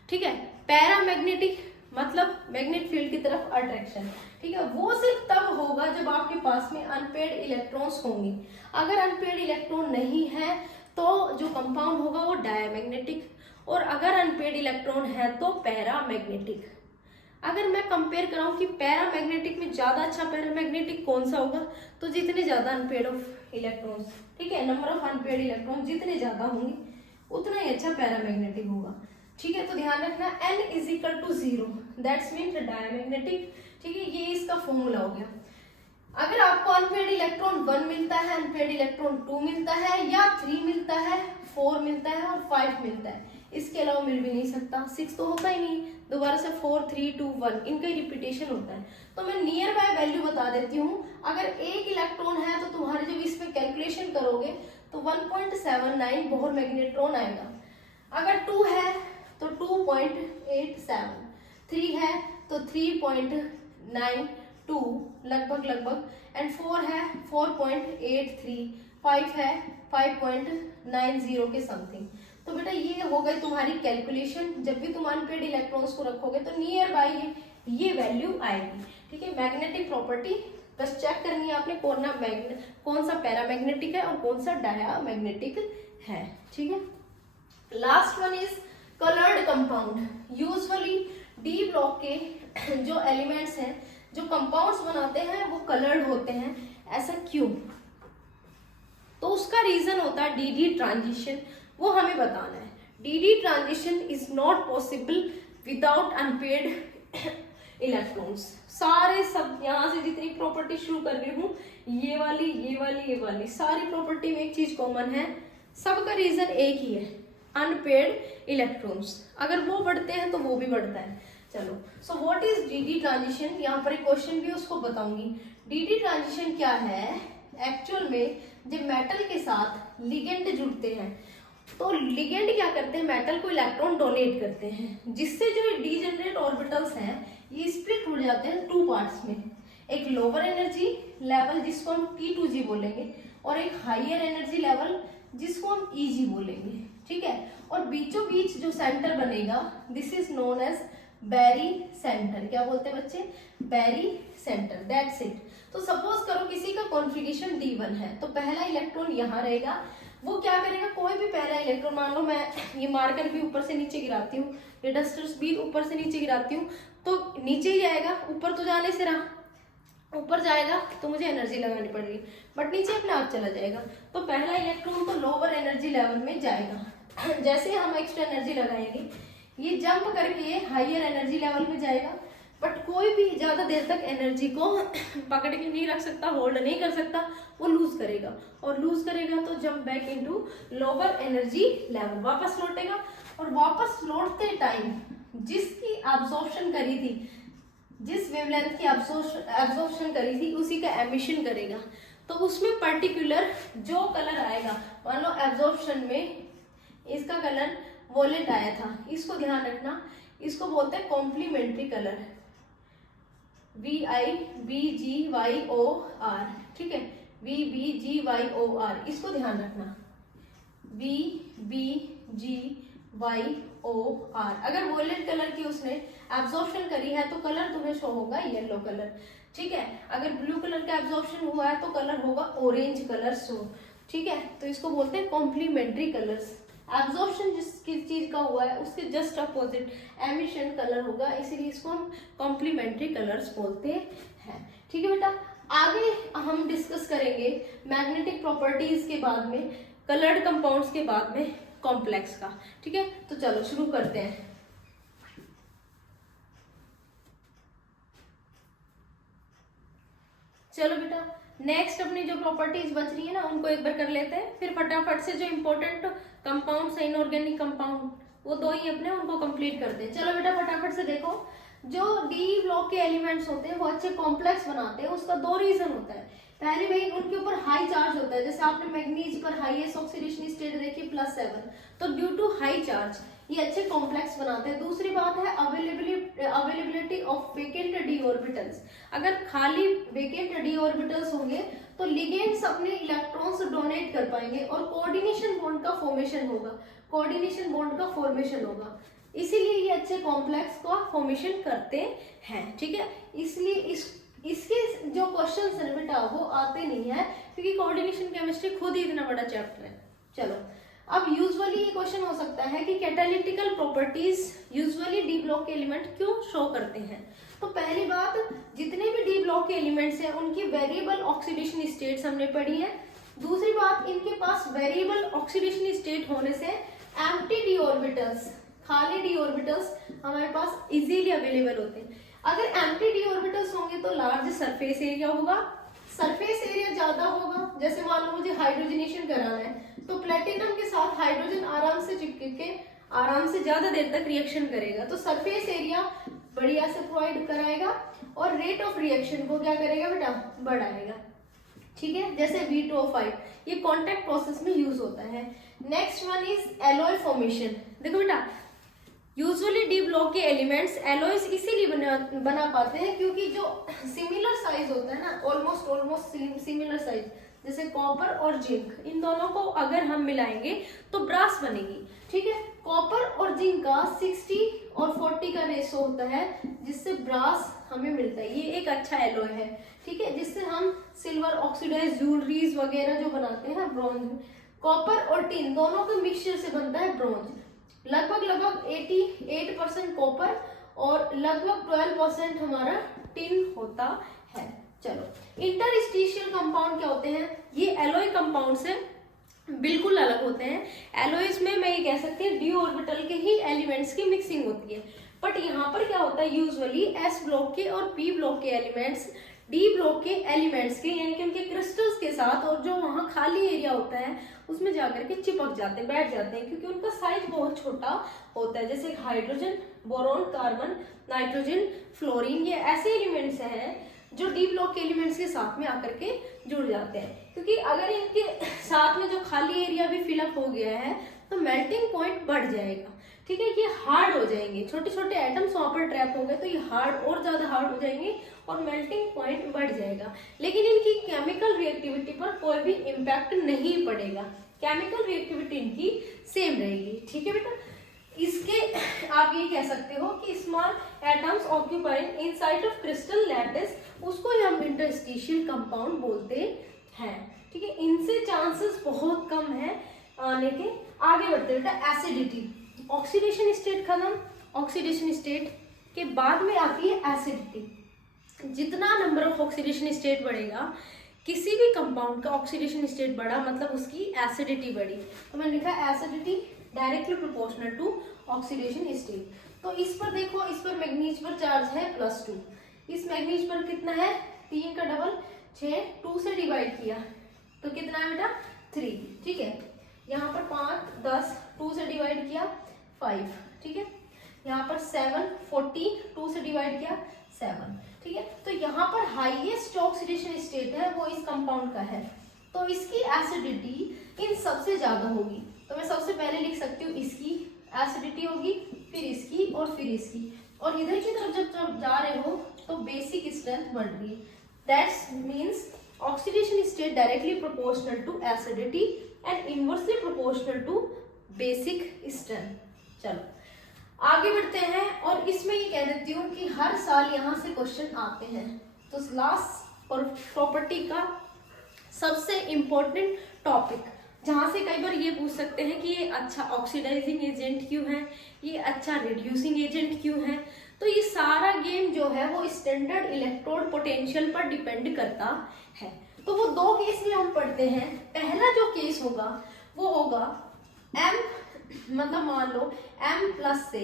ठीक है। पैरामैग्नेटिक मतलब मैग्नेट फील्ड की तरफ अट्रैक्शन, ठीक है, वो सिर्फ तब होगा जब आपके पास में अनपेयर्ड इलेक्ट्रॉन्स होंगे। अगर अनपेयर्ड इलेक्ट्रॉन नहीं है तो जो कंपाउंड होगा वो डायामैग्नेटिक, और अगर अनपेयर्ड इलेक्ट्रॉन है तो पैरामैग्नेटिक। अगर मैं कंपेयर कराऊं कि पैरामैग्नेटिक में ज्यादा अच्छा पैरामैग्नेटिक कौन सा होगा, तो जितने ज्यादा अनपेयर्ड ऑफ इलेक्ट्रॉन्स, ठीक है, नंबर ऑफ अनपेयर्ड इलेक्ट्रॉन जितने ज्यादा होंगे उतना ही अच्छा पैरामैग्नेटिक होगा, ठीक है। तो ध्यान रखना n = 0 दैट्स मीन डायमैग्नेटिक, ठीक है, ये इसका फॉर्मूला हो गया। अगर आपको अनपेयर्ड इलेक्ट्रॉन 1 मिलता है, अनपेयर्ड इलेक्ट्रॉन 2 मिलता है, या 3 मिलता है, 4 मिलता है और 5 मिलता है, इसके अलावा मिल भी नहीं सकता, 6 तो होता ही नहीं, दोबारा से 4 3 2 1 इनका रिपीटेशन होता है। तो मैं नियर बाय वैल्यू बता देती हूँ। अगर एक इलेक्ट्रॉन है तो तुम्हारे जब इसमें कैलकुलेशन करोगे तो 1.79 बोहर मैग्नेट्रॉन आएगा। अगर 2 है तो 2.87, 3 है तो 3.92 लगभग, एंड 4 है 4.83, 5 है 5.90 के समथिंग। तो बेटा ये हो गई तुम्हारी कैलकुलेशन। जब भी तुम अनपेयर्ड इलेक्ट्रॉन्स को रखोगे तो नियर बाय ये वैल्यू आएगी, ठीक है। मैग्नेटिक प्रॉपर्टी बस चेक करनी है आपने, कौन सा पैरामैग्नेटिक है और कौन सा डायामैग्नेटिक है, ठीक है। Last one is coloured compound. Usually D block के जो एलिमेंट्स हैं, जो कंपाउंड्स बनाते हैं वो कलर्ड होते हैं। ऐसा क्यों? तो उसका रीजन होता है डी ट्रांजिशन, वो हमें बताना है। D transition is not possible without unpaired electrons. सारे सब यहाँ से जितनी प्रॉपर्टी शुरू कर रही हूँ, ये वाली ये वाली ये वाली सारी प्रॉपर्टी में एक चीज कॉमन है, सबका रीजन एक ही है, अनपेयर्ड इलेक्ट्रॉन्स। अगर वो बढ़ते हैं तो वो भी बढ़ता है। चलो, so what is D transition, यहाँ पर एक क्वेश्चन भी उसको बताऊंगी। डी ट्रांजिशन क्या है? एक्चुअल में जब मेटल के साथ लिगेंड जुड़ते हैं तो लिगेंड क्या करते हैं, मेटल को इलेक्ट्रॉन डोनेट करते हैं, जिससे जो डीजेनरेट ऑर्बिटल्स हैं ये स्प्लिट हो जाते हैं टू पार्ट्स में। एक लोअर एनर्जी लेवल जिसको हम T2G बोलेंगे, और एक हाइयर एनर्जी लेवल जिसको हम EG बोलेंगे, ठीक है। और बीचों बीच जो सेंटर बनेगा, this is known as barycentre. क्या बोलते हैं बच्चे? Barycentre, that's it. तो सपोज करो किसी का कॉन्फ़िगरेशन D1 है, तो पहला इलेक्ट्रॉन यहाँ रहेगा। वो क्या करेगा, कोई भी पहला इलेक्ट्रॉन, मान लो मैं ये मार्कर भी ऊपर से नीचे गिराती हूँ, ये डस्टर्स भी ऊपर से नीचे गिराती हूँ, तो नीचे ही आएगा, ऊपर तो जाने से रहा, ऊपर जाएगा तो मुझे एनर्जी लगानी पड़ेगी, बट नीचे अपने आप चला जाएगा। तो पहला इलेक्ट्रॉन तो लोअर एनर्जी लेवल में जाएगा। जैसे हम एक्स्ट्रा एनर्जी लगाएंगे, ये जंप करके हाइयर एनर्जी लेवल में जाएगा, बट कोई भी ज्यादा देर तक एनर्जी को पकड़ के नहीं रख सकता, होल्ड नहीं कर सकता, वो लूज करेगा, और लूज करेगा तो jump back into lower energy level, वापस लौटेगा। और वापस लौटते टाइम जिसकी एब्जॉर्प्शन करी थी, जिस वेवलेंथ की एब्जॉर्प्शन करी थी, उसी का एमिशन करेगा। तो उसमें पर्टिकुलर जो कलर आएगा, मान लो एब्जॉर्प्शन में इसका कलर वॉलेट आया था, इसको ध्यान रखना, इसको बोलते हैं कॉम्प्लीमेंट्री कलर, VIBGYOR, ठीक है, VBGYOR, इसको ध्यान रखना, VBGYOR। अगर वॉलेट कलर की उसने एब्जॉर्प्शन करी है तो कलर तुम्हें शो होगा येलो कलर, ठीक है। अगर ब्लू कलर का एब्जॉर्प्शन हुआ है तो कलर होगा ऑरेंज कलर शो, ठीक है। तो इसको बोलते हैं कॉम्प्लीमेंट्री कलर्स। एब्जॉर्प्शन जिस किस चीज का हुआ है उसके जस्ट अपोजिट एमिशन कलर होगा, इसीलिए इसको हम कॉम्प्लीमेंट्री कलर्स बोलते हैं, ठीक है बेटा। आगे हम डिस्कस करेंगे मैग्नेटिक प्रॉपर्टीज के बाद में, कलर्ड कंपाउंड्स के बाद में कॉम्प्लेक्स का, ठीक है। तो चलो शुरू करते हैं। चलो बेटा, नेक्स्ट अपनी जो प्रॉपर्टीज बच रही है ना, उनको एक बार कर लेते हैं, फिर फटाफट से जो इंपॉर्टेंट कंपाउंड्स है, इनऑर्गेनिक कंपाउंड, वो दो ही अपने, उनको कंप्लीट करते हैं। चलो बेटा फटाफट से देखो, जो डी ब्लॉक के एलिमेंट्स होते हैं वो अच्छे कॉम्प्लेक्स बनाते हैं, उसका दो रीजन होता है। पहले भाई उनके ऊपर हाई चार्ज होता है, जैसे आपने मैग्नीज पर हाईएस्ट ऑक्सीडेशन स्टेट देखी +7, तो ड्यू टू हाई चार्ज ये अच्छे कॉम्प्लेक्स बनाते हैं। दूसरी बात है availability of vacant D orbitals. अगर खाली वेकेंट डी ऑर्बिटल्स होंगे तो लिगेंड्स अपने इलेक्ट्रॉन्स डोनेट कर पाएंगे और कोऑर्डिनेशन बॉन्ड का फॉर्मेशन होगा, इसीलिए ये अच्छे कॉम्प्लेक्स का फॉर्मेशन करते हैं, ठीक है। इसलिए इसके जो क्वेश्चंस हैं बेटा वो आते नहीं है, क्योंकि कोऑर्डिनेशन केमिस्ट्री खुद ही इतना बड़ा चैप्टर है। चलो, अब यूजुअली ये क्वेश्चन हो सकता है कि कैटालिटिकल प्रॉपर्टीज यूजुअली डी ब्लॉक के एलिमेंट क्यों शो करते हैं। तो पहली बात, जितने भी डी ब्लॉक के एलिमेंट्स हैं उनकी वेरिएबल ऑक्सीडेशन स्टेट्स हमने पढ़ी है। दूसरी बात, इनके पास वेरिएबल ऑक्सीडेशन स्टेट होने से एम्प्टी डी ऑर्बिटल्स, खाली डी ऑर्बिटल्स हमारे पास इजीली अवेलेबल होते हैं। अगर एम्प्टी डी ऑर्बिटल्स होंगे तो लार्ज सरफेस एरिया होगा, सरफेस एरिया ज्यादा होगा। जैसे मान लो मुझे हाइड्रोजनेशन कराना है, तो प्लेटिनम के साथ हाइड्रोजन आराम से चिपक के आराम से ज्यादा देर तक रिएक्शन करेगा, तो सरफेस एरिया बढ़िया से प्रोवाइड कराएगा और रेट ऑफ रिएक्शन को क्या करेगा बेटा, बढ़ाएगा, ठीक है। जैसे V2O5 ये कॉन्टैक्ट प्रोसेस में यूज होता है। Next one is alloy formation. देखो बेटा, यूजुअली डी ब्लॉक के एलिमेंट्स एलॉयज इसीलिए बना पाते हैं क्योंकि जो सिमिलर साइज होता है ना, ऑलमोस्ट सिमिलर साइज, जैसे कॉपर और जिंक, इन दोनों को अगर हम मिलाएंगे तो ब्रास बनेगी, ठीक है। कॉपर और जिंक का 60 और 40 का रेशो होता है, जिससे ब्रास हमें मिलता है। ये एक अच्छा एलॉय है, ठीक है, जिससे हम सिल्वर ऑक्सीडाइज ज्वेलरीज वगैरह जो बनाते हैं ब्रॉन्ज। कॉपर और टिन दोनों के मिक्सचर से बनता है ब्रॉन्ज। लगभग 88% कॉपर और लगभग 12% हमारा टिन होता है। चलो, इंटरस्टिशियल कंपाउंड क्या होते हैं? ये एलॉय कंपाउंड से बिल्कुल अलग होते हैं। एलॉयज में मैं ये कह सकती हूँ डी ऑर्बिटल के ही एलिमेंट्स की मिक्सिंग होती है, बट यहाँ पर क्या होता है यूजुअली एस ब्लॉक के और पी ब्लॉक के एलिमेंट्स डी ब्लॉक के एलिमेंट्स के यानी कि उनके क्रिस्टल्स के साथ और जो वहाँ खाली एरिया होता है उसमें जाकर के चिपक जाते हैं, बैठ जाते हैं, क्योंकि उनका साइज बहुत छोटा होता है। जैसे hydrogen, boron, carbon, nitrogen, fluorine, ये ऐसे एलिमेंट्स हैं जो डी ब्लॉक के एलिमेंट्स के साथ में आकर के जुड़ जाते हैं, क्योंकि अगर इनके साथ में जो खाली एरिया भी फिलअप हो गया है तो मेल्टिंग पॉइंट बढ़ जाएगा, ठीक है, ये हार्ड हो जाएंगे, छोटे छोटे एटम्स वहां पर ट्रैप हो गए तो ये हार्ड और ज्यादा हार्ड हो जाएंगे और मेल्टिंग पॉइंट बढ़ जाएगा। लेकिन इनकी केमिकल रिएक्टिविटी पर कोई भी इम्पैक्ट नहीं पड़ेगा, केमिकल रिएक्टिविटी इनकी सेम रहेगी, ठीक है बेटा। इसके आप ये कह सकते हो कि small atoms occupying inside of crystal lattice, उसको ही हम इंटरस्टिशियल कंपाउंड बोलते हैं, ठीक है। इनसे चांसेस बहुत कम है आने के। आगे बढ़ते बेटा, एसिडिटी, ऑक्सीडेशन स्टेट खत्म, ऑक्सीडेशन स्टेट के बाद में आती है एसिडिटी। जितना नंबर ऑफ ऑक्सीडेशन स्टेट बढ़ेगा, किसी भी कंपाउंड का ऑक्सीडेशन स्टेट बढ़ा मतलब उसकी एसिडिटी बढ़ी, तो मैंने लिखा acidity directly proportional to oxidation state. तो इस पर देखो, इस पर मैग्नीज पर चार्ज है +2, इस मैग्नीज पर कितना है 3 का डबल 6, 2 से डिवाइड किया तो कितना है बेटा 3, ठीक है। यहाँ पर 5 10, 2 से डिवाइड किया 5, ठीक है। यहाँ पर 7 40, 2 से डिवाइड किया 7, ठीक है। तो यहाँ पर हाईएस्ट ऑक्सीडेशन स्टेट है वो इस कंपाउंड का है, तो इसकी एसिडिटी इन सबसे ज्यादा होगी। तो मैं सबसे पहले लिख सकती हूँ इसकी एसिडिटी होगी, फिर इसकी और फिर इसकी, और इधर की तरफ जब जा रहे हो तो बेसिक स्ट्रेंथ बढ़ रही है। That's means oxidation state directly proportional to acidity and inversely proportional to basic strength. चलो आगे बढ़ते हैं, और इसमें ये कह देती हूँ कि हर साल यहाँ से क्वेश्चन आते हैं। तो लास्ट और प्रॉपर्टी का सबसे इम्पोर्टेंट टॉपिक, जहाँ से कई बार ये पूछ सकते हैं कि ये अच्छा ऑक्सीडाइजिंग एजेंट क्यों है, ये अच्छा रिड्यूसिंग एजेंट क्यों है। तो ये सारा गेम जो है वो स्टैंडर्ड इलेक्ट्रोड पोटेंशियल पर डिपेंड करता है। तो वो 2 केस में हम पढ़ते हैं। पहला जो केस होगा वो होगा m, मतलब मान लो m+ से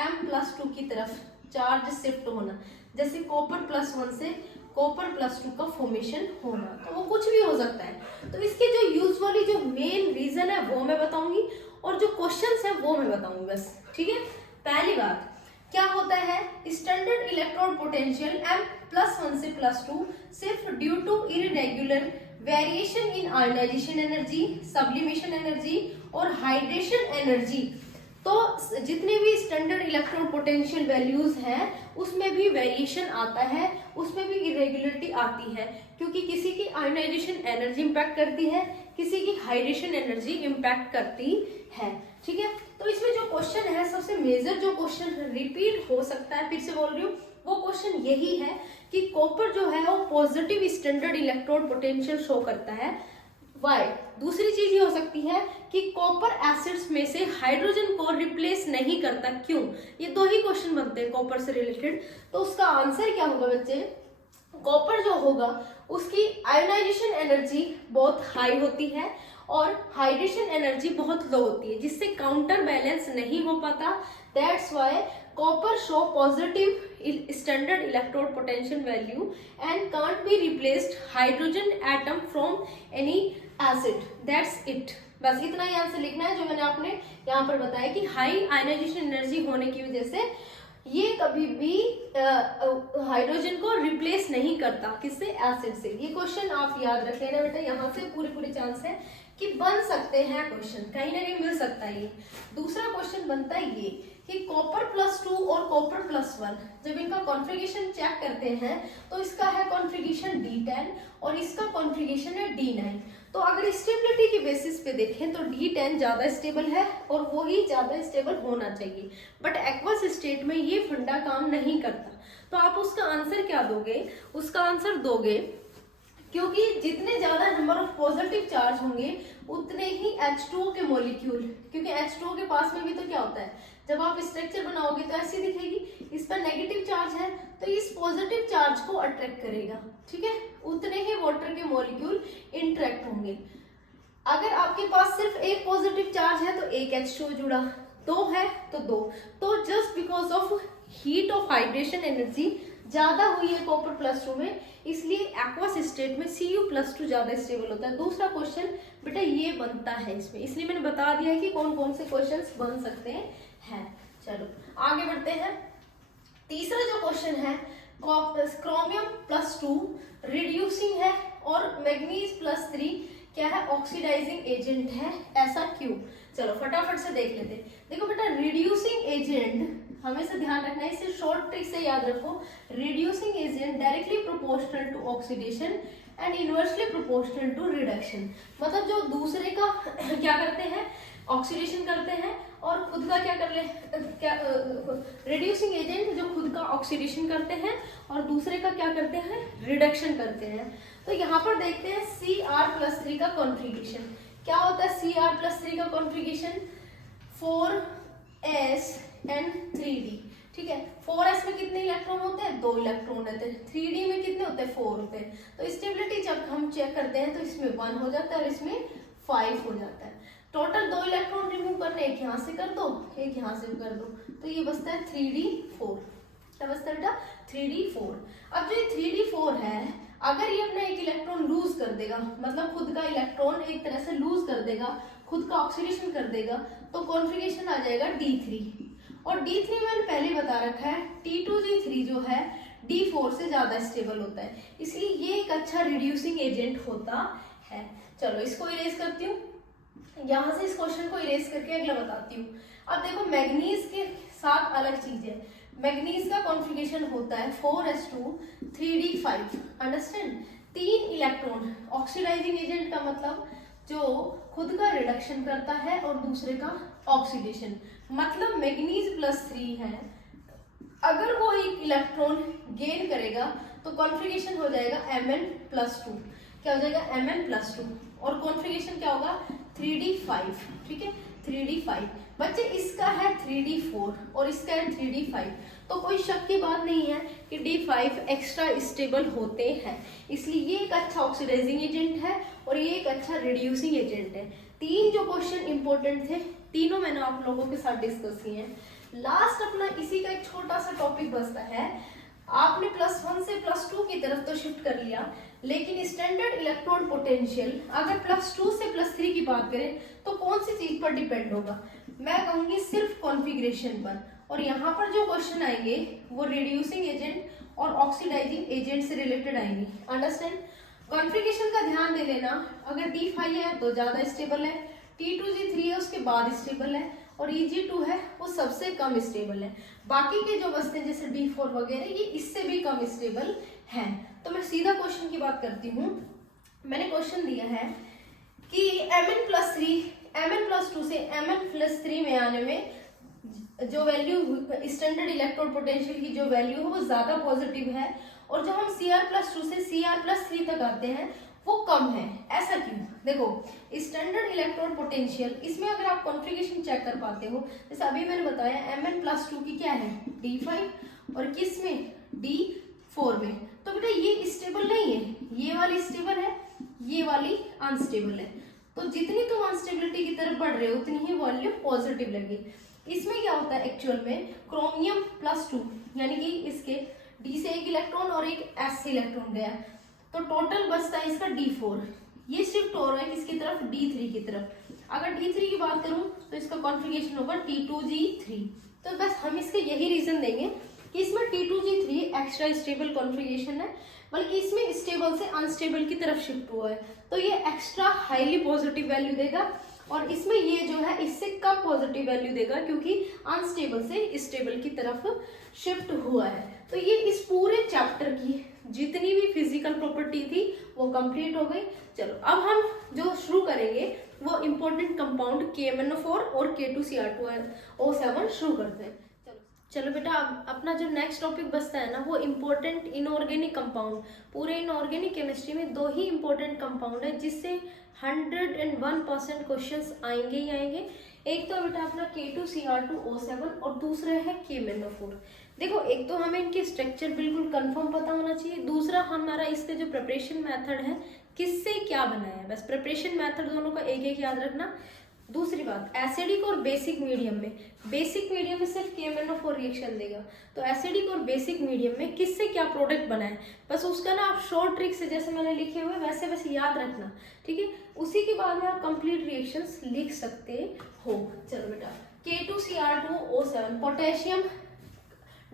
m+2 की तरफ चार्ज शिफ्ट होना, जैसे कॉपर +1 से कॉपर +2 का फॉर्मेशन होना, तो वो कुछ भी हो सकता है। तो इसके जो यूजुअली जो मेन रीजन है वो मैं बताऊंगी, और जो क्वेश्चंस है वो मैं बताऊंगी बस, ठीक है। पहली बात क्या होता है, स्टैंडर्ड इलेक्ट्रोड पोटेंशियल m+1 से +2 सिर्फ due to irregular variation in ionization energy, sublimation energy और हाइड्रेशन एनर्जी। तो जितने भी स्टैंडर्ड इलेक्ट्रोड पोटेंशियल वैल्यूज हैं उसमें भी वेरिएशन आता है, उसमें भी इरेगुलरिटी आती है, क्योंकि किसी की आयोनाइजेशन एनर्जी इंपैक्ट करती है, किसी की हाइड्रेशन एनर्जी इंपैक्ट करती है, ठीक है। तो इसमें जो क्वेश्चन है, सबसे मेजर जो क्वेश्चन रिपीट हो सकता है, फिर से बोल रही हूँ, वो क्वेश्चन यही है कि कॉपर जो है वो positive standard electrode potential show करता है, वाई। दूसरी चीज ये हो सकती है कि कॉपर एसिड्स में से हाइड्रोजन को रिप्लेस नहीं करता, क्यों। ये 2 ही क्वेश्चन बनते हैं कॉपर से रिलेटेड। तो उसका आंसर क्या होगा बच्चे, कॉपर जो होगा उसकी आयोनाइजेशन एनर्जी बहुत हाई होती है और हाइड्रेशन एनर्जी बहुत लो होती है, जिससे काउंटर बैलेंस नहीं हो पाता। That's why copper show positive standard electrode potential value and can't be replaced hydrogen atom from any acid. That's it, बस इतना ही आंसर लिखना है जो मैंने आपने यहाँ पर बताया कि हाई आयोनाइजेशन एनर्जी होने की वजह से ये कभी भी हाइड्रोजन को रिप्लेस नहीं करता, किससे, एसिड से। ये क्वेश्चन आप याद रख लेना बेटा, यहाँ से पूरे चांस है कि बन सकते हैं क्वेश्चन, कहीं ना कहीं मिल सकता है ये। दूसरा क्वेश्चन बनता है ये कि कॉपर +2 और कॉपर +1 जब इनका कॉन्फ़िगरेशन चेक करते हैं तो इसका है कॉन्फ़िगरेशन D10 और इसका कॉन्फ़िगरेशन है D9। तो अगर स्टेबिलिटी के बेसिस पे देखें तो D10 ज्यादा स्टेबल है और वो ही ज्यादा स्टेबल होना चाहिए, बट एक्वस स्टेट में ये फंडा काम नहीं करता। तो आप उसका आंसर क्या दोगे, उसका आंसर दोगे क्योंकि जितने ज्यादा नंबर ऑफ पॉजिटिव चार्ज होंगे उतने ही H2O के मॉलिक्यूल, क्योंकि H2O के पास में भी तो क्या होता है, जब आप स्ट्रक्चर बनाओगे तो ऐसी दिखेगी, इस पर नेगेटिव चार्ज है तो इस पॉजिटिव चार्ज को अट्रैक्ट करेगा, ठीक है, उतने ही वाटर के मॉलिक्यूल इंटरेक्ट होंगे। अगर आपके पास सिर्फ एक पॉजिटिव चार्ज है तो एक H2 जुड़ा, दो है तो दो। तो just because of heat of hydration energy ज्यादा हुई है कॉपर +2 में, इसलिए एक्वस स्टेट में Cu+2 ज्यादा स्टेबल होता है। दूसरा क्वेश्चन बेटा ये बनता है इसमें, इसलिए मैंने बता दिया है कि कौन कौन से क्वेश्चंस बन सकते हैं। चलो आगे बढ़ते हैं। तीसरा जो क्वेश्चन है, क्रोमियम +2 रिड्यूसिंग है और मैग्नीज +3 क्या है, ऑक्सीडाइजिंग एजेंट है, ऐसा क्यों? चलो फटाफट से देख लेते हैं। देखो बेटा रिड्यूसिंग एजेंट हमेशा ध्यान रखना है, इसे शॉर्ट ट्रिक से याद रखो। Reducing agent directly proportional to oxidation and inversely proportional to reduction. मतलब जो दूसरे का क्या करते हैं, ऑक्सीडेशन करते हैं, और खुद का क्या कर ले, रिड्यूसिंग एजेंट जो खुद का ऑक्सीडेशन करते हैं और दूसरे का क्या करते हैं, रिडक्शन करते हैं। तो यहाँ पर देखते हैं Cr+3 का कॉन्फ़िगरेशन क्या होता है। Cr+3 का कॉन्फ़िगरेशन 4s(N)3d, ठीक है। 4s में कितने इलेक्ट्रॉन होते हैं, 2 इलेक्ट्रॉन होते हैं। 3d में कितने होते हैं, 4 होते हैं। तो स्टेबिलिटी जब हम चेक करते हैं तो इसमें 1 हो जाता है और इसमें 5 हो जाता है। टोटल 2 इलेक्ट्रॉन रिमूव करने, एक यहाँ से कर दो, एक यहाँ से कर दो, तो ये बचता है 3d4। क्या बचता है बेटा, 3d4। अब जो ये 3d4 है, अगर ये अपना एक इलेक्ट्रॉन लूज कर देगा, मतलब खुद का इलेक्ट्रॉन एक तरह से लूज कर देगा, खुद का ऑक्सीडेशन कर देगा, तो कॉन्फ़िगरेशन आ जाएगा D3। और D3 मैंने पहले बता रखा है T2G3 जो है D4 से ज्यादा स्टेबल होता है, इसलिए ये एक अच्छा रिड्यूसिंग एजेंट होता है। चलो इसको इरेज करती हूँ, यहाँ से इस क्वेश्चन को इरेज करके अगला बताती हूँ। अब देखो मैग्नीज के साथ अलग चीज है। मैग्नीज का कॉन्फ़िगरेशन होता है 4s2 3d5, understand. 3 electron, oxidising agent का मतलब जो खुद का रिडक्शन करता है और दूसरे का ऑक्सीडेशन, मतलब मैग्नीज +3 है। अगर वो एक इलेक्ट्रॉन गेन करेगा तो कॉन्फ़िगरेशन हो जाएगा Mn+2। क्या हो जाएगा, Mn+2, और कॉन्फ़िगरेशन क्या होगा, 3d5, ठीक है, 3d5। बच्चे इसका है 3d4 और इसका है 3d5, तो कोई शक की बात नहीं है कि d5 एक्स्ट्रा स्टेबल होते हैं, इसलिए ये एक अच्छा ऑक्सीडाइजिंग एजेंट है और ये एक अच्छा रिड्यूसिंग एजेंट है। 3 जो क्वेश्चन इंपॉर्टेंट थे, तीनों मैंने आप लोगों के साथ डिस्कस किए हैं। लास्ट अपना इसी का एक छोटा सा टॉपिक बचता है। आपने +1 से +2 की तरफ तो शिफ्ट कर लिया, लेकिन स्टैंडर्ड इलेक्ट्रोड पोटेंशियल अगर +2 से +3 की बात करें तो कौन सी चीज पर डिपेंड होगा, मैं कहूंगी सिर्फ कॉन्फ़िगरेशन पर। और यहाँ पर जो क्वेश्चन आएंगे वो रिड्यूसिंग एजेंट और ऑक्सीडाइजिंग एजेंट से रिलेटेड आएंगे, अंडरस्टैंड। कॉन्फ़िगरेशन का ध्यान दे लेना, अगर D5 है तो ज्यादा स्टेबल है, T2G3 है उसके बाद स्टेबल है, और Eg2 है वो सबसे कम स्टेबल है। बाकी के जो बचते हैं जैसे D4 वगैरह ये इससे भी कम स्टेबल हैं। तो मैं सीधा क्वेश्चन की बात करती हूँ। मैंने क्वेश्चन दिया है कि Mn+2 से Mn+3 में आने में जो वैल्यू स्टैंडर्ड इलेक्ट्रोड पोटेंशियल की जो वैल्यू है वो ज्यादा पॉजिटिव है, और जब हम Cr+2 से Cr+3 तक आते हैं वो कम है। ऐसा क्यों, देखो स्टैंडर्ड इलेक्ट्रोड पोटेंशियल, इसमें अगर आप कॉन्फ़िगरेशन चेक कर पाते हो, जैसे अभी मैंने बताया Mn+2 की क्या है D5 और किस में D4 में, तो बेटा ये स्टेबल नहीं है, ये वाली स्टेबल है, ये वाली अनस्टेबल है। तो जितनी तुम अनस्टेबिलिटी की तरफ बढ़ रहे हो उतनी ही वॉल्यूम पॉजिटिव लगी। इसमें क्या होता है एक्चुअल में, क्रोमियम+2 यानी कि इसके D से एक इलेक्ट्रॉन और एक S से इलेक्ट्रॉन गया, तो टोटल बचता है इसका D4, ये शिफ्ट हो रहा है किसकी तरफ, D3 की तरफ। अगर D3 की बात करूं तो इसका कॉन्फ़िगरेशन होगा T2G3। तो बस हम इसके यही रीजन देंगे कि इसमें T2G3 एक्स्ट्रा स्टेबल कॉन्फ़िगरेशन है, बल्कि इसमें स्टेबल से अनस्टेबल की तरफ शिफ्ट हुआ है, तो ये एक्स्ट्रा हाईली पॉजिटिव वैल्यू देगा, और इसमें ये जो है इससे कम पॉजिटिव वैल्यू देगा क्योंकि अनस्टेबल से स्टेबल की तरफ शिफ्ट हुआ है। तो ये इस पूरे चैप्टर की जितनी भी फिजिकल प्रॉपर्टी थी वो कंप्लीट हो गई। चलो अब हम जो शुरू करेंगे वो इम्पोर्टेंट कंपाउंड KMnO4 और K2Cr2O7 शुरू करते हैं। चलो बेटा अब अपना जो नेक्स्ट टॉपिक बचता है ना वो इम्पोर्टेंट इनऑर्गेनिक कंपाउंड। पूरे इनऑर्गेनिक केमिस्ट्री में 2 ही इम्पोर्टेंट कंपाउंड है जिससे 101% क्वेश्चंस आएंगे ही आएंगे। एक तो बेटा अपना K2Cr2O7 और दूसरा है KMnO4। देखो एक तो हमें इनके स्ट्रक्चर बिल्कुल कंफर्म पता होना चाहिए, दूसरा हमारा इसका जो प्रिपरेशन मेथड है किससे क्या बना है, बस प्रिपरेशन मेथड दोनों का एक एक याद रखना। दूसरी बात, एसिडिक और बेसिक मीडियम में, बेसिक मीडियम में सिर्फ KMnO4 रिएक्शन देगा, तो एसिडिक और बेसिक मीडियम में किससे क्या प्रोडक्ट बना है, बस उसका ना आप शॉर्ट ट्रिक से जैसे मैंने लिखे हुए वैसे वैसे याद रखना, ठीक है। उसी के बाद में आप कंप्लीट रिएक्शंस लिख सकते हो। चलो बेटा, K2Cr2O7 पोटेशियम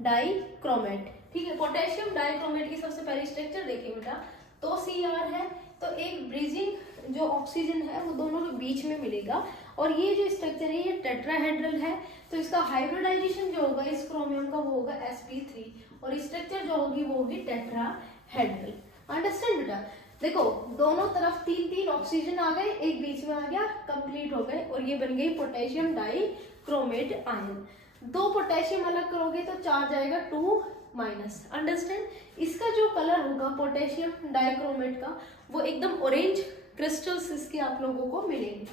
डाइक्रोमेट, ठीक है। पोटेशियम डाइक्रोमेट की सबसे पहली स्ट्रक्चर देखिए बेटा, तो Cr है, तो एक ब्रिजिंग जो ऑक्सीजन है वो दोनों के बीच में मिलेगा, और ये जो स्ट्रक्चर है ये टेट्राहेड्रल है, तो इसका हाइब्रिडाइजेशन जो होगा इस क्रोमियम का वो होगा sp3, और स्ट्रक्चर जो होगी वो होगी टेट्राहेड्रल। अंडरस्टैंड बेटा। देखो दोनों तरफ तीन तीन ऑक्सीजन आ गए, एक बीच में आ गया, कंप्लीट हो गए, और ये बन गई पोटेशियम डाइक्रोमेट आयन। दो पोटेशियम अलग करोगे तो चार्ज आएगा 2 माइनस। अंडरस्टैंड। इसका जो कलर होगा पोटेशियम डाइक्रोमेट का वो एकदम ऑरेंज क्रिस्टल्स इसके आप लोगों को मिलेंगे,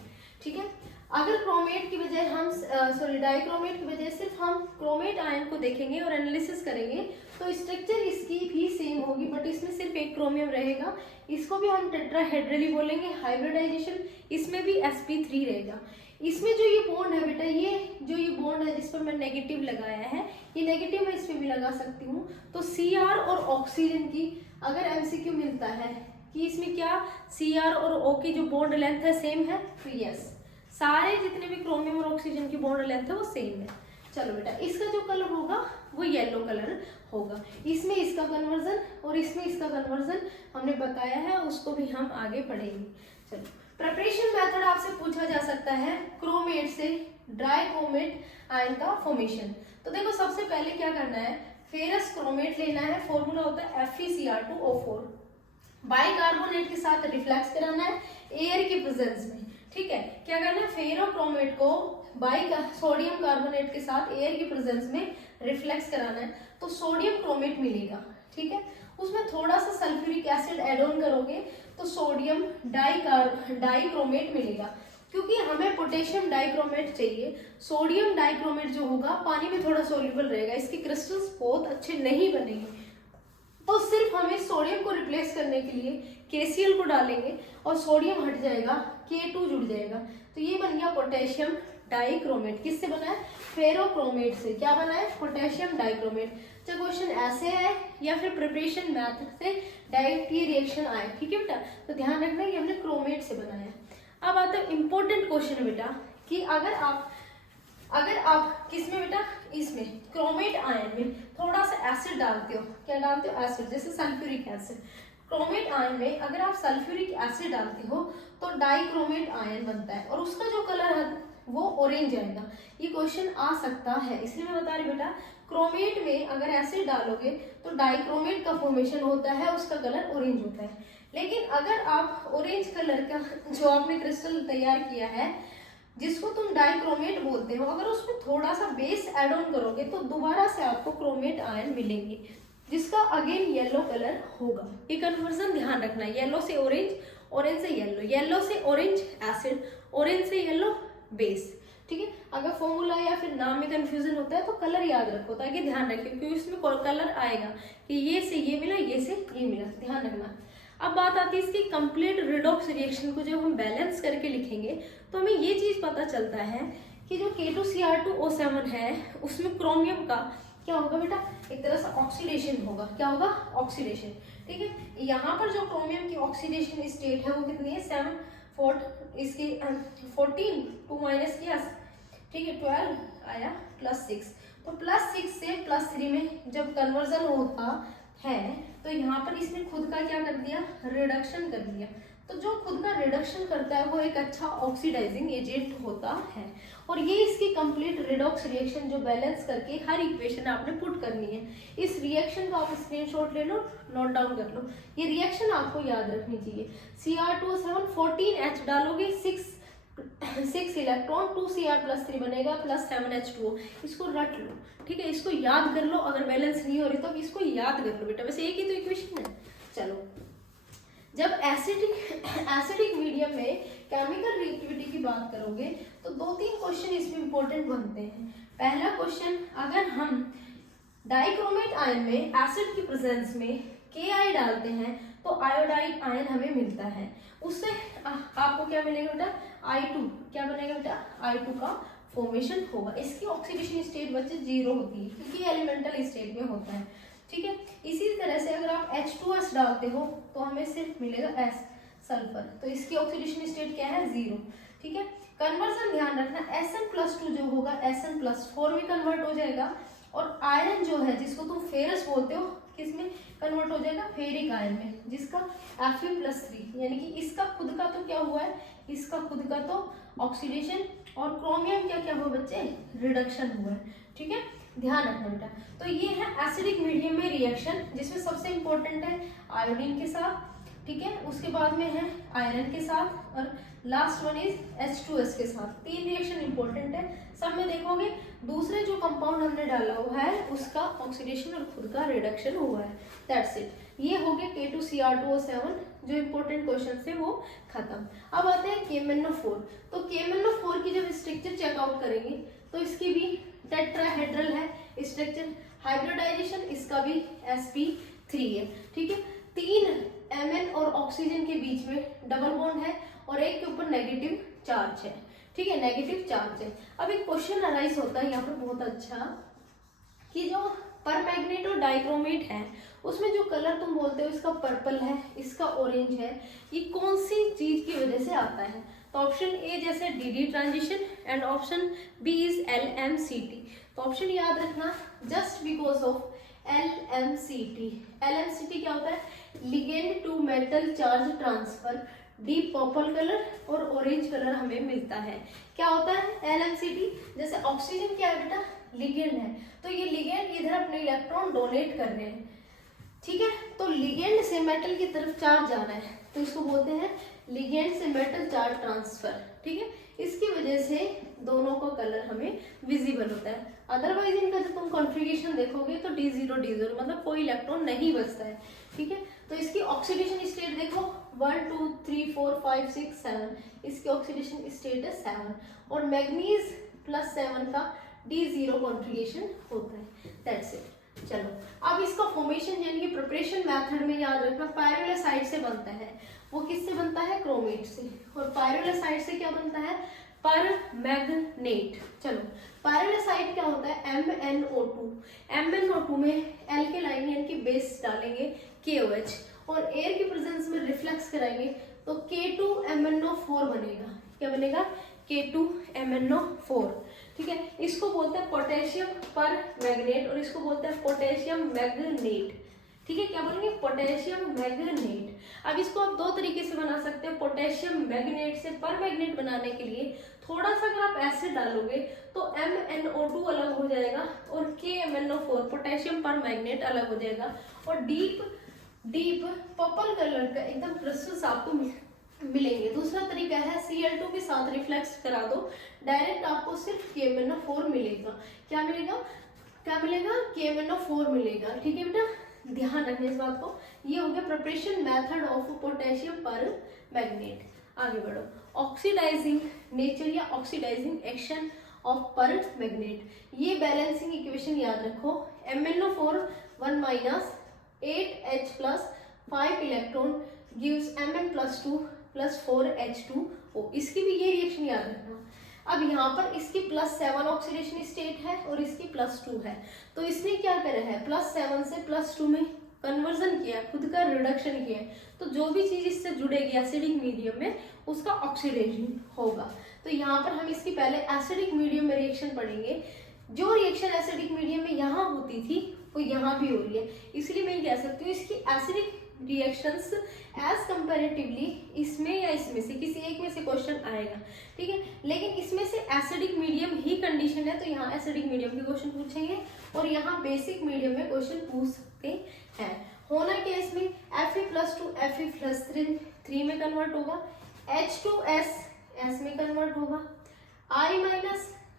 ठीक है। अगर क्रोमेट की बजाय हम डाइक्रोमेट की बजाय सिर्फ हम क्रोमेट आयन को देखेंगे और एनालिसिस करेंगे तो स्ट्रक्चर इसकी भी सेम होगी, बट इसमें सिर्फ एक क्रोमियम रहेगा, इसको भी हम टेट्राहेड्रली बोलेंगे। हाइब्रिडाइजेशन इसमें भी sp3 रहेगा। इसमें जो ये बॉन्ड है बेटा, ये जो ये बॉन्ड है जिस पर मैं नेगेटिव लगाया है, ये नेगेटिव मैं इस पे भी लगा सकती हूँ। तो Cr और ऑक्सीजन की अगर MCQ मिलता है कि इसमें क्या Cr और O की जो बॉन्ड लेंथ है सेम है, तो यस, सारे जितने भी क्रोमियम और ऑक्सीजन की बॉन्ड लेंथ है वो सेम है। चलो बेटा, इसका जो कलर होगा वो येलो कलर होगा। इसमें इसका कन्वर्जन और इसमें इसका कन्वर्जन हमने बताया है, उसको भी हम आगे पढ़ेंगे। चलो, प्रिपरेशन मेथड आपसे पूछा जा सकता है क्रोमेट से डाइक्रोमेट आयन का फॉर्मेशन। तो देखो सबसे पहले क्या करना है, फेरस क्रोमेट लेना है, फॉर्मूला होता है FeCr2O4, बाइकार्बोनेट के साथ रिफ्लेक्स कराना है एयर की प्रेजेंस में, ठीक है। क्या करना है, फेरोक्रोमेट को सोडियम कार्बोनेट के साथ एयर की प्रेजेंस में रिफ्लेक्स कराना है, तो सोडियम क्रोमेट मिलेगा, ठीक है। उसमें थोड़ा सा सल्फ्यूरिक एसिड ऐड ऑन करोगे तो सोडियम डाइक्रोमेट मिलेगा। क्योंकि हमें पोटेशियम डाइक्रोमेट चाहिए, सोडियम डाइक्रोमेट जो होगा पानी में थोड़ा सोल्यूबल रहेगा, इसके क्रिस्टल्स बहुत अच्छे नहीं बनेंगे, तो सिर्फ हमें सोडियम को रिप्लेस करने के लिए KCl को डालेंगे और सोडियम हट जाएगा, K2 जुड़ जाएगा, तो ये बन गया पोटेशियम डाइक्रोमेट। किससे बना है, फेरोक्रोमेट से। क्या बना है, पोटेशियम डाइक्रोमेट। चाहे क्वेश्चन ऐसे है या फिर प्रिपरेशन मेथड से डायरेक्ट ये रिएक्शन आए, ठीक है बेटा, तो ध्यान रखना कि हमने क्रोमेट से बनाया। अब आता है इंपॉर्टेंट क्वेश्चन बेटा कि अगर आप किसमें बेटा, इसमें क्रोमेट आयन में थोड़ा सा एसिड डालते हो, क्या डालते हो, एसिड, जैसे सल्फ्यूरिक एसिड। क्रोमेट आयन में अगर आप सल्फ्यूरिक एसिड डालते हो तो डाइक्रोमेट आयन बनता है, और उसका जो कलर है वो ऑरेंज आएगा। ये क्वेश्चन आ सकता है, इसलिए मैं बता रही बेटा, क्रोमेट में अगर एसिड डालोगे तो डाइक्रोमेट का फॉर्मेशन होता है, उसका कलर ऑरेंज होता है। लेकिन अगर आप ऑरेंज कलर का जो आपने क्रिस्टल तैयार किया है जिसको तुम डाइक्रोमेट बोलते हो, अगर उसमें थोड़ा सा बेस ऐड ऑन करोगे तो दोबारा से आपको क्रोमेट आयन मिलेंगे, जिसका अगेन येलो कलर होगा। ये कन्वर्जन ध्यान रखना, येलो से ऑरेंज, ऑरेंज से येलो, येलो से ऑरेंज एसिड, ऑरेंज से येलो बेस, ठीक है। अगर फॉर्मूला या फिर नाम में कंफ्यूजन होता है तो कलर याद रखो ताकि ध्यान रखें, क्योंकि इसमें कलर आएगा कि ये से ये मिला, ये से ये मिला, ध्यान रखना। अब बात आती है इसकी कंप्लीट रिडॉक्स रिएक्शन को जब हम बैलेंस करके लिखेंगे तो हमें ये चीज पता चलता है कि जो K2Cr2O7 है उसमें क्रोमियम का क्या होगा बेटा, एक तरह से ऑक्सीडेशन होगा। क्या होगा, ऑक्सीडेशन, ठीक है। यहाँ पर जो क्रोमियम की ऑक्सीडेशन स्टेट है वो कितनी है, 7 इसकी 14 2 माइनस किया, ठीक है, 12 आया +6, तो +6 से +3 में जब कन्वर्जन होता है तो यहाँ पर इसने खुद का क्या कर दिया, रिडक्शन कर दिया। तो जो खुद का रिडक्शन करता है वो एक अच्छा ऑक्सीडाइजिंग एजेंट होता है, और ये इसकी कंप्लीट रिडॉक्स रिएक्शन जो बैलेंस करके हर इक्वेशन आपने पुट करनी है। इस रिएक्शन का आप स्क्रीनशॉट ले लो, नोट डाउन कर लो, ये रिएक्शन आपको याद रखनी चाहिए। Cr2O7 14H डालोगे, 6 इलेक्ट्रॉन, 2Cr+3 बनेगा +7H2O, इसको रट लो, ठीक है, इसको याद कर लो। अगर बैलेंस नहीं हो रही तो इसको याद कर लो बेटा, वैसे एक ही तो इक्वेशन है। चलो, जब एसिडिक मीडियम में केमिकल रिएक्टिविटी की बात करोगे तो 2-3 क्वेश्चन इसमें इंपॉर्टेंट बनते हैं। पहला क्वेश्चन, अगर हम डाइक्रोमेट आयन में एसिड की प्रेजेंस में Ki डालते हैं तो आयोडाइड आयन हमें मिलता है। उससे आपको क्या मिलेगा बेटा, I2, क्या बनेगा बेटा, I2 का फॉर्मेशन होगा। इसकी ऑक्सीडेशन स्टेट बच्चे 0 होती है क्योंकि एलिमेंटल स्टेट में होता है, ठीक है। इसी तरह से अगर आप H2S डालते हो तो हमें सिर्फ मिलेगा S, सल्फर, तो इसकी ऑक्सीडेशन स्टेट क्या है, 0, ठीक है। कन्वर्जन ध्यान रखना, Sn+2 जो होगा Sn+4 में कन्वर्ट हो जाएगा, और आयरन जो है जिसको तुम फेरस बोलते हो किस में कन्वर्ट हो जाएगा, फेरिक आयन में, जिसका Fe+3, यानी कि इसका खुद का तो क्या हुआ है, इसका खुद का तो ऑक्सीडेशन, और क्रोमियम क्या क्या हुआ बच्चे, रिडक्शन हुआ है, ठीक है, ध्यान रखना बेटा। तो ये है एसिडिक मीडियम में रिएक्शन, जिसमें सबसे इंपॉर्टेंट है आयोडीन के साथ, ठीक है, उसके बाद में है आयरन के साथ, और लास्ट वन इज H2S के साथ। 3 रिएक्शन इंपॉर्टेंट है, सब में देखोगे दूसरे जो कंपाउंड हमने डाला हुआ है उसका ऑक्सीडेशन और खुद का रिडक्शन हुआ है, दैट्स इट। ये हो गया K2Cr2O7, जो इंपॉर्टेंट क्वेश्चन थे वो खत्म। अब आते हैं KMnO4। तो KMnO4 की जब स्ट्रक्चर चेकआउट करेंगे तो इसकी भी टेट्राहेड्रल है स्ट्रक्चर, हाइब्रिडाइजेशन इसका भी sp3 है, ठीक है। 3 Mn और ऑक्सीजन के बीच में डबल बॉन्ड है और एक के ऊपर नेगेटिव चार्ज है, ठीक है, नेगेटिव चार्ज है। अब एक क्वेश्चन अराइज होता है यहाँ पर बहुत अच्छा, कि जो परमैग्नेट और डाइक्रोमेट है उसमें जो कलर तुम बोलते हो इसका पर्पल है, इसका ऑरेंज है, ये कौन सी चीज की वजह से आता है? तो ऑप्शन ए जैसे D transition and option B is LMCT। तो ऑप्शन याद रखना, just because of LMCT। LMCT क्या होता है, ligand to metal charge transfer, deep purple colour और ऑरेंज कलर हमें मिलता है। क्या होता है LMCT? जैसे ऑक्सीजन क्या है बेटा, लिगेंड है, तो ये लिगेंड इधर अपने इलेक्ट्रॉन डोनेट कर रहे हैं, ठीक है, तो लिगेंड से मेटल की तरफ चार्ज जाना है तो इसको बोलते हैं लिगेंड से मेटल चार्ज ट्रांसफर, ठीक है। इसकी वजह से दोनों का कलर हमें विजिबल होता है। अदरवाइज इनका जब तुम कॉन्फ़िगरेशन देखोगे तो D0 मतलब कोई इलेक्ट्रॉन नहीं बचता है, ठीक है। तो इसकी ऑक्सीडेशन स्टेट देखो 1 2 3 4 5 6 7, इसकी ऑक्सीडेशन स्टेट है 7, और मैग्नीज +7 का D0 कॉन्फ़िगरेशन होता है, दैट्स इट। चलो अब इसका फॉर्मेशन यानी कि प्रिपरेशन मेथड में याद रखना, पायरोलेसाइड से बनता है, वो किससे बनता है, क्रोमेट से, और पायरोलेसाइड से क्या बनता है, परमैग्नेट। चलो पायरोलेसाइड क्या होता है, MnO2, MnO2 में एल्केलाइन यानी कि बेस डालेंगे KOH, और एयर की प्रेजेंस में रिफ्लेक्स कराएंगे तो K2MnO4 बनेगा। क्या बनेगा, K2MnO4, ठीक है। इसको बोलते हैं पोटेशियम परमैग्नेट और इसको बोलते हैं पोटेशियम मैग्नेट, ठीक है। क्या बोलेंगे, पोटेशियम मैग्नेट। अब इसको आप 2 तरीके से बना सकते हैं। पोटेशियम मैग्नेट से परमैग्नेट बनाने के लिए थोड़ा सा अगर आप एसिड डालोगे तो MnO2 अलग हो जाएगा और KMnO4 पोटेशियम परमैग्नेट अलग हो जाएगा, और डीप पर्पल कलर का एकदम क्रिस्टल्स आपको मिलेंगे। दूसरा तरीका है Cl2 के साथ रिफ्लेक्स करा दो, डायरेक्ट आपको सिर्फ KMnO4 मिलेगा। क्या मिलेगा, क्या मिलेगा, KMnO4 मिलेगा, ठीक है बेटा, ध्यान रखना इस बात को। ये हो गया प्रिपरेशन मेथड ऑफ पोटेशियम परमैग्नेट। आगे बढ़ो, ऑक्सीडाइजिंग नेचर या ऑक्सीडाइजिंग एक्शन ऑफ परमैग्नेट। ये बैलेंसिंग इक्वेशन याद रखो, MnO4 1 8H+ 5 electron gives Mn+2 + 4H2O। इसकी भी ये रिएक्शन याद रखना। अब यहाँ पर इसकी +7 ऑक्सीडेशन स्टेट है और इसकी +2 है, तो इसने क्या करा है, +7 से +2 में कन्वर्जन किया, खुद का रिडक्शन किया, तो जो भी चीज इससे जुड़ेगी एसिडिक मीडियम में उसका ऑक्सीडेशन होगा। तो यहाँ पर हम इसकी पहले एसिडिक मीडियम में रिएक्शन पढ़ेंगे। जो रिएक्शन एसिडिक मीडियम में यहाँ होती थी वो यहाँ भी हो रही है, इसलिए मैं कह सकती हूँ इसकी एसिडिक रिएक्शंस एज कंपैरेटिवली इसमें या इसमें से किसी एक में से क्वेश्चन आएगा, ठीक है। लेकिन इसमें से एसिडिक मीडियम ही कंडीशन है तो यहाँ एसिडिक मीडियम के क्वेश्चन पूछेंगे और यहाँ बेसिक मीडियम में क्वेश्चन पूछ सकते हैं। होना क्या इसमें, Fe+2 Fe+3 में कन्वर्ट होगा, H2S S में कन्वर्ट होगा, I-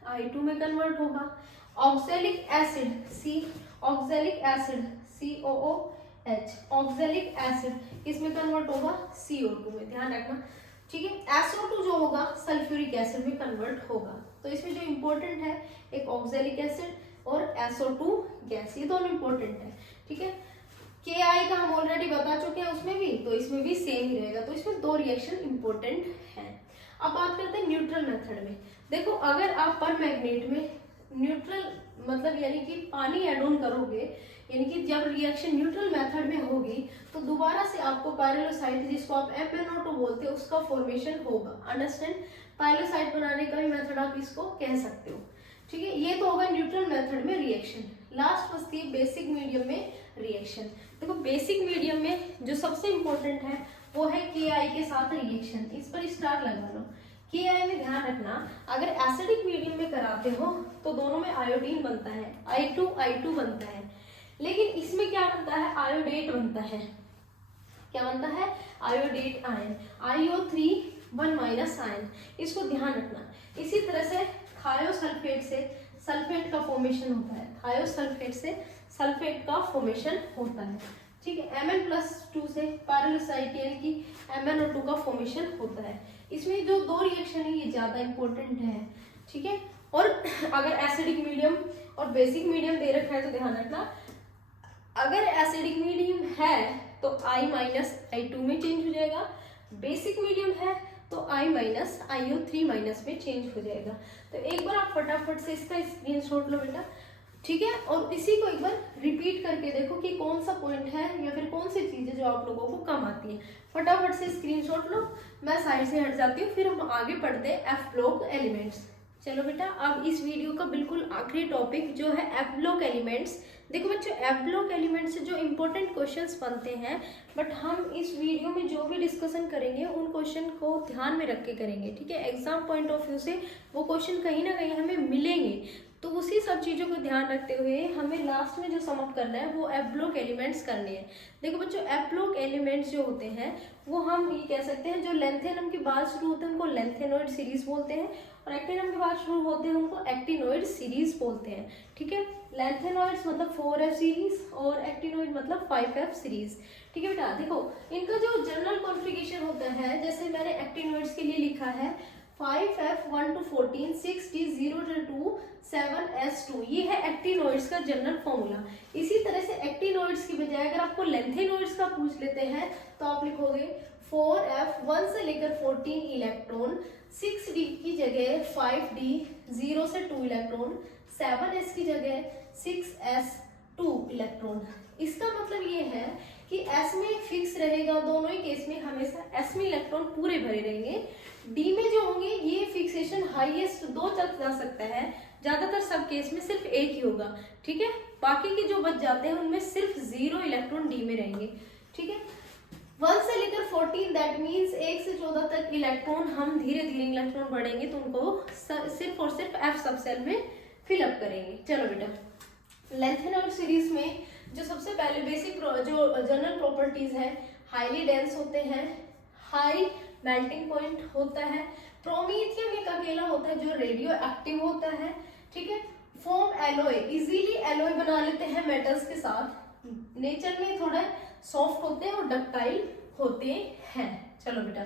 I2 में कन्वर्ट होगा, oxalic acid C, oxalic acid COOH, oxalic acid किसमें कन्वर्ट होगा, CO2 में, ध्यान रखना, ठीक है। SO2 जो होगा सल्फ्यूरिक एसिड में कन्वर्ट होगा। तो इसमें जो इंपॉर्टेंट है एक ऑक्सैलिक एसिड और SO2 गैस, ये दोनों इंपॉर्टेंट है, ठीक है। KI का हम ऑलरेडी बता चुके हैं उसमें भी, तो इसमें भी सेम ही रहेगा, तो इसमें 2 रिएक्शन इंपॉर्टेंट है। अब बात करते हैं न्यूट्रल मेथड में। देखो अगर आप पर मैग्नेट में न्यूट्रल मतलब यानी कि पानी एड ऑन करोगे, यानी कि जब रिएक्शन न्यूट्रल मेथड में होगी तो दोबारा से आपको पायरोलोसाइट, जिसको आप MnO2 बोलते हैं, उसका फॉर्मेशन होगा। अंडरस्टैंड, पायरोलोसाइट बनाने का भी मेथड आप इसको कह सकते हो, ठीक है। ये तो होगा न्यूट्रल मेथड में रिएक्शन। लास्ट बचती है बेसिक मीडियम में रिएक्शन। देखो बेसिक मीडियम में जो सबसे इंपॉर्टेंट है वो है KI के साथ रिएक्शन। इस पर स्टार लगा लो। KI में ध्यान रखना, अगर एसिडिक मीडियम में कराते हो तो दोनों में आयोडीन बनता है, I2 बनता है, लेकिन इसमें क्या बनता है, आयोडेट बनता है। क्या बनता है, आयोडेट आयन, IO3 1- आयन, इसको ध्यान रखना। इसी तरह से थायोसल्फेट से सल्फेट का फॉर्मेशन होता है, थायोसल्फेट से सल्फेट का फॉर्मेशन होता है, ठीक है। Mn+2 से पायरोलोसाइट यानी कि MnO2 का फॉर्मेशन होता है। इसमें जो 2 रिएक्शन है ये ज्यादा इंपॉर्टेंट है, ठीक है। और अगर एसिडिक मीडियम और बेसिक मीडियम दे रखा है तो ध्यान रखना, अगर एसिडिक मीडियम है तो I-I2 में चेंज हो जाएगा, बेसिक मीडियम है तो I-IO3- में चेंज हो जाएगा। तो एक बार आप फटाफट से इसका स्क्रीनशॉट लो बेटा, ठीक है, और इसी को एक बार रिपीट करके देखो कि कौन सा पॉइंट है या फिर कौन सी चीजें जो आप लोगों को कम आती है। फटाफट से स्क्रीनशॉट लो, मैं साइड से हट जाती हूँ, फिर हम आगे पढ़ते हैं F ब्लॉक एलिमेंट्स। चलो बेटा, अब इस वीडियो का बिल्कुल आखिरी टॉपिक जो है F ब्लॉक एलिमेंट्स। देखो बच्चों, F ब्लॉक एलिमेंट से जो इंपॉर्टेंट क्वेश्चंस बनते हैं, बट हम इस वीडियो में जो भी डिस्कशन करेंगे उन क्वेश्चन को ध्यान में रख के करेंगे, ठीक है। एग्जाम पॉइंट ऑफ व्यू से वो क्वेश्चन कहीं ना कहीं हमें मिलेंगे, तो उसी सब चीज़ों को ध्यान रखते हुए हमें लास्ट में जो सम अप करना है वो F ब्लॉक एलिमेंट्स करने हैं। देखो बच्चों, F ब्लॉक एलिमेंट्स जो होते हैं वो हम ये कह सकते हैं, जो लेंथेनम के बाद शुरू होते हैं उनको लेंथेनॉइड सीरीज बोलते हैं, और एक्टिनम के बाद शुरू होते हैं उनको एक्टिनॉइड सीरीज बोलते हैं, ठीक है। लेंथेनॉइड्स मतलब 4F सीरीज और एक्टिनॉइड मतलब 5F सीरीज, ठीक है बेटा। देखो इनका जो जनरल कॉन्फ़िगरेशन होता है, जैसे मैंने एक्टिनॉइड्स के लिए लिखा है 5F 1 to 14 6D 0 to 2 7S2, ये है एक्टिनॉइड्स का जनरल फॉर्मूला। इसी तरह से एक्टिनॉइड्स की बजाय अगर आपको लेंथेनॉइड्स का पूछ लेते हैं तो आप लिखोगे 4F 1 से लेकर 14 इलेक्ट्रॉन, 6D की जगह 5D 0 से 2 इलेक्ट्रॉन, 7S की जगह 6S2 इलेक्ट्रॉन। इसका मतलब ये है कि S में फिक्स रहेगा, दोनों ही केस में हमेशा S में इलेक्ट्रॉन पूरे भरे रहेंगे। D में जो होंगे ये फिक्सेशन हाईएस्ट 2 तक जा सकता है, ज्यादातर सब केस में सिर्फ 1 ही होगा, ठीक है। बाकी के जो बच जाते हैं उनमें सिर्फ 0 इलेक्ट्रॉन D में रहेंगे, ठीक है। 1 से लेकर 14 दैट मीन्स 1 से 14 तक इलेक्ट्रॉन हम धीरे धीरे इलेक्ट्रॉन बढ़ेंगे तो उनको सिर्फ और सिर्फ F सब सेल में फिलअप करेंगे। चलो बेटा, लेंथेनॉइड सीरीज में जो सबसे पहले बेसिक जो जनरल प्रॉपर्टीज है, हाईली डेंस होते हैं, हाई मेल्टिंग पॉइंट होता है, प्रोमीथियम एक अकेला होता है जो रेडियो एक्टिव होता है, ठीक है। फॉर्म एलॉय, इजीली एलॉय बना लेते हैं मेटल्स के साथ, नेचर में थोड़ा सॉफ्ट होते हैं और डक्टाइल होते हैं। चलो बेटा,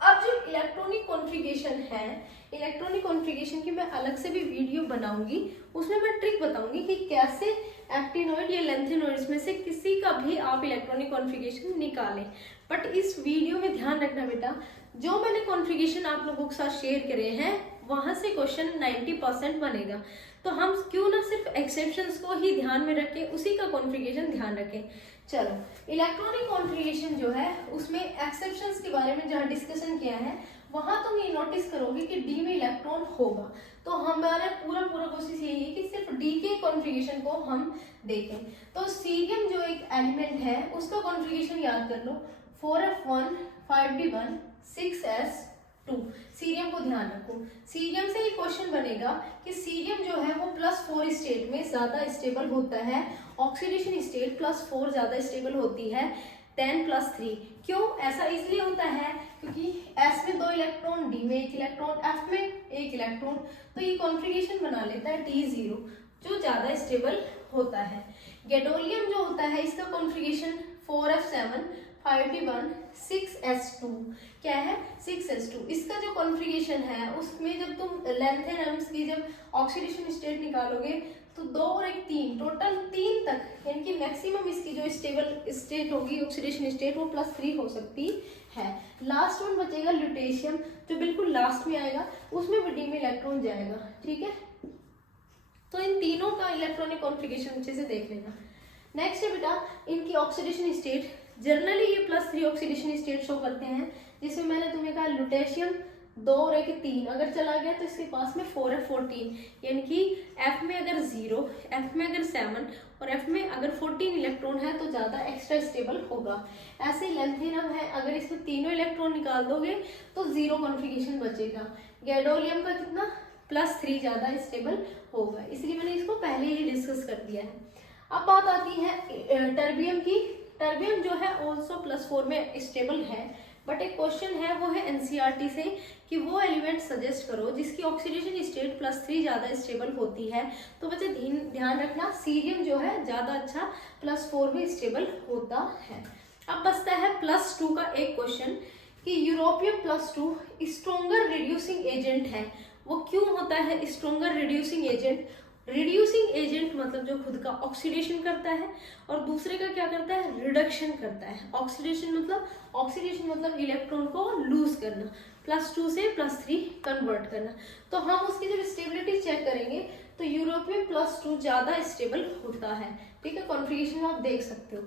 अब जो इलेक्ट्रॉनिक कॉन्फ़िगरेशन है, इलेक्ट्रॉनिक कॉन्फ़िगरेशन की मैं अलग से भी वीडियो बनाऊंगी, उसमें मैं ट्रिक बताऊंगी कि कैसे एक्टिनॉइड या लेंथेनॉइड्स में से किसी का भी आप इलेक्ट्रॉनिक कॉन्फ़िगरेशन निकालें। बट इस वीडियो में ध्यान रखना बेटा, जो मैंने कॉन्फ़िगरेशन आप लोगों के साथ शेयर करे हैं वहां से क्वेश्चन 90% बनेगा, तो हम क्यों ना सिर्फ एक्सेप्शंस को ही ध्यान में रखें, उसी का कॉन्फ़िगरेशन ध्यान रखें। चलो, इलेक्ट्रॉनिक कॉन्फ़िगरेशन जो है उसमें एक्सेप्शंस के बारे में जहाँ डिस्कशन किया है वहां तुम ये नोटिस करोगे कि डी में इलेक्ट्रॉन होगा, तो हमारा पूरा कोशिश यही है कि सिर्फ डी के कॉन्फ़िगरेशन को हम देखें। तो सीरियम जो एक एलिमेंट है उसका कॉन्फ़िगरेशन याद कर लो, 4F1 5D1 6S2। सीरियम को ध्यान रखो, सीरियम से ये क्वेश्चन बनेगा कि सीरियम जो है वो +4 स्टेट में ज्यादा स्टेबल होता है, ऑक्सीडेशन स्टेट +4 ज्यादा स्टेबल होती है देन +3। क्यों ऐसा इसलिए होता है क्योंकि S में 2 इलेक्ट्रॉन, D में 1 इलेक्ट्रॉन, F में 1 इलेक्ट्रॉन, तो ये कॉन्फ़िगरेशन बना लेता है T0 जो ज्यादा स्टेबल होता है। गैडोलियम जो होता है इसका कॉन्फ़िगरेशन 4F7 5D1 6S2, क्या है 6S2। इसका जो कॉन्फ़िगरेशन है उसमें जब तुम लेंथेनम्स की जब ऑक्सीडेशन स्टेट निकालोगे तो 2 और 1 3, टोटल 3 तक, यानी कि मैक्सिमम इसकी जो स्टेबल स्टेट होगी ऑक्सीडेशन स्टेट वो +3 हो सकती है। लास्ट वन बचेगा ल्यूटेशियम, जो बिल्कुल लास्ट में आएगा, उसमें भी डी में इलेक्ट्रॉन जाएगा। ठीक है, तो इन तीनों का इलेक्ट्रॉनिक कॉन्फ़िगरेशन अच्छे से देख लेना। नेक्स्ट है बेटा इनकी ऑक्सीडेशन स्टेट। जनरली ये +3 ऑक्सीडेशन स्टेट शो करते हैं, जिसमें मैंने तुम्हें कहा ल्यूटेशियम 2 और 1 3 अगर चला गया तो इसके पास में 4 है 14, यानी कि F में अगर 0, F में अगर 7 और F में अगर 14 इलेक्ट्रॉन है तो ज़्यादा एक्स्ट्रा स्टेबल होगा। ऐसे लेंथेनम है, अगर इसमें तीनों इलेक्ट्रॉन निकाल दोगे तो 0 कॉन्फ़िगरेशन बचेगा। गैडोलियम का कितना +3 ज़्यादा स्टेबल होगा, इसलिए मैंने इसको पहले ही डिस्कस कर दिया है। अब बात आती है टर्बियम की। टर्बियम जो है ऑल्सो +4 में स्टेबल है, बट एक क्वेश्चन है वो है एनसीईआरटी से कि वो एलिमेंट सजेस्ट करो जिसकी ऑक्सीडेशन स्टेट +3 ज़्यादा स्टेबल होती है। तो बच्चे ध्यान रखना सीरियम जो है ज़्यादा अच्छा +4 में स्टेबल होता है। अब बचता है +2 का एक क्वेश्चन कि यूरोपियम +2 स्ट्रोंगर रिड्यूसिंग एजेंट है। वो क्यों होता है stronger reducing agent? Reducing agent मतलब जो खुद का ऑक्सीडेशन करता है और दूसरे का क्या करता है, रिडक्शन करता है। ऑक्सीडेशन मतलब इलेक्ट्रॉन को लूज करना, +2 से +3 कन्वर्ट करना। तो हम उसकी जब स्टेबिलिटी चेक करेंगे तो यूरोपियम +2 ज़्यादा स्टेबल होता है। ठीक है, कॉन्फ़िगरेशन आप देख सकते हो।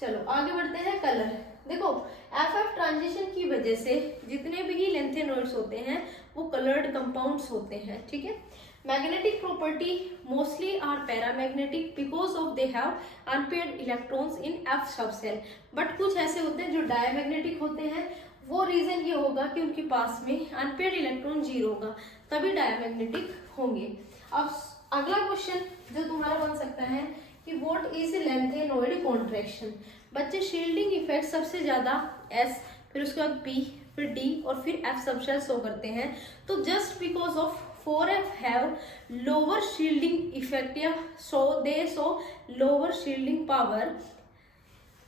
चलो आगे बढ़ते हैं। कलर देखो, FF ट्रांजिशन की वजह से जितने भी लेंथेनॉइड्स होते हैं वो कलर्ड कंपाउंड्स होते हैं। ठीक है, magnetic property mostly are paramagnetic because of they have unpaired electrons in F subshell. But कुछ ऐसे होते हैं जो डायमैग्नेटिक होते हैं, वो रीजन ये होगा कि उनके पास में अनपेयर्ड इलेक्ट्रॉन 0 होगा, तभी डायमैग्नेटिक होंगे। अब अगला क्वेश्चन जो तुम्हारा बन सकता है कि व्हाट इज लेंथेनॉइड कॉन्ट्रैक्शन। बच्चे शील्डिंग इफेक्ट सबसे ज्यादा S, फिर उसके बाद P, फिर D और फिर F सबसेल शो करते हैं। तो just because of 4F have lower shielding effect, या so they show lower shielding power,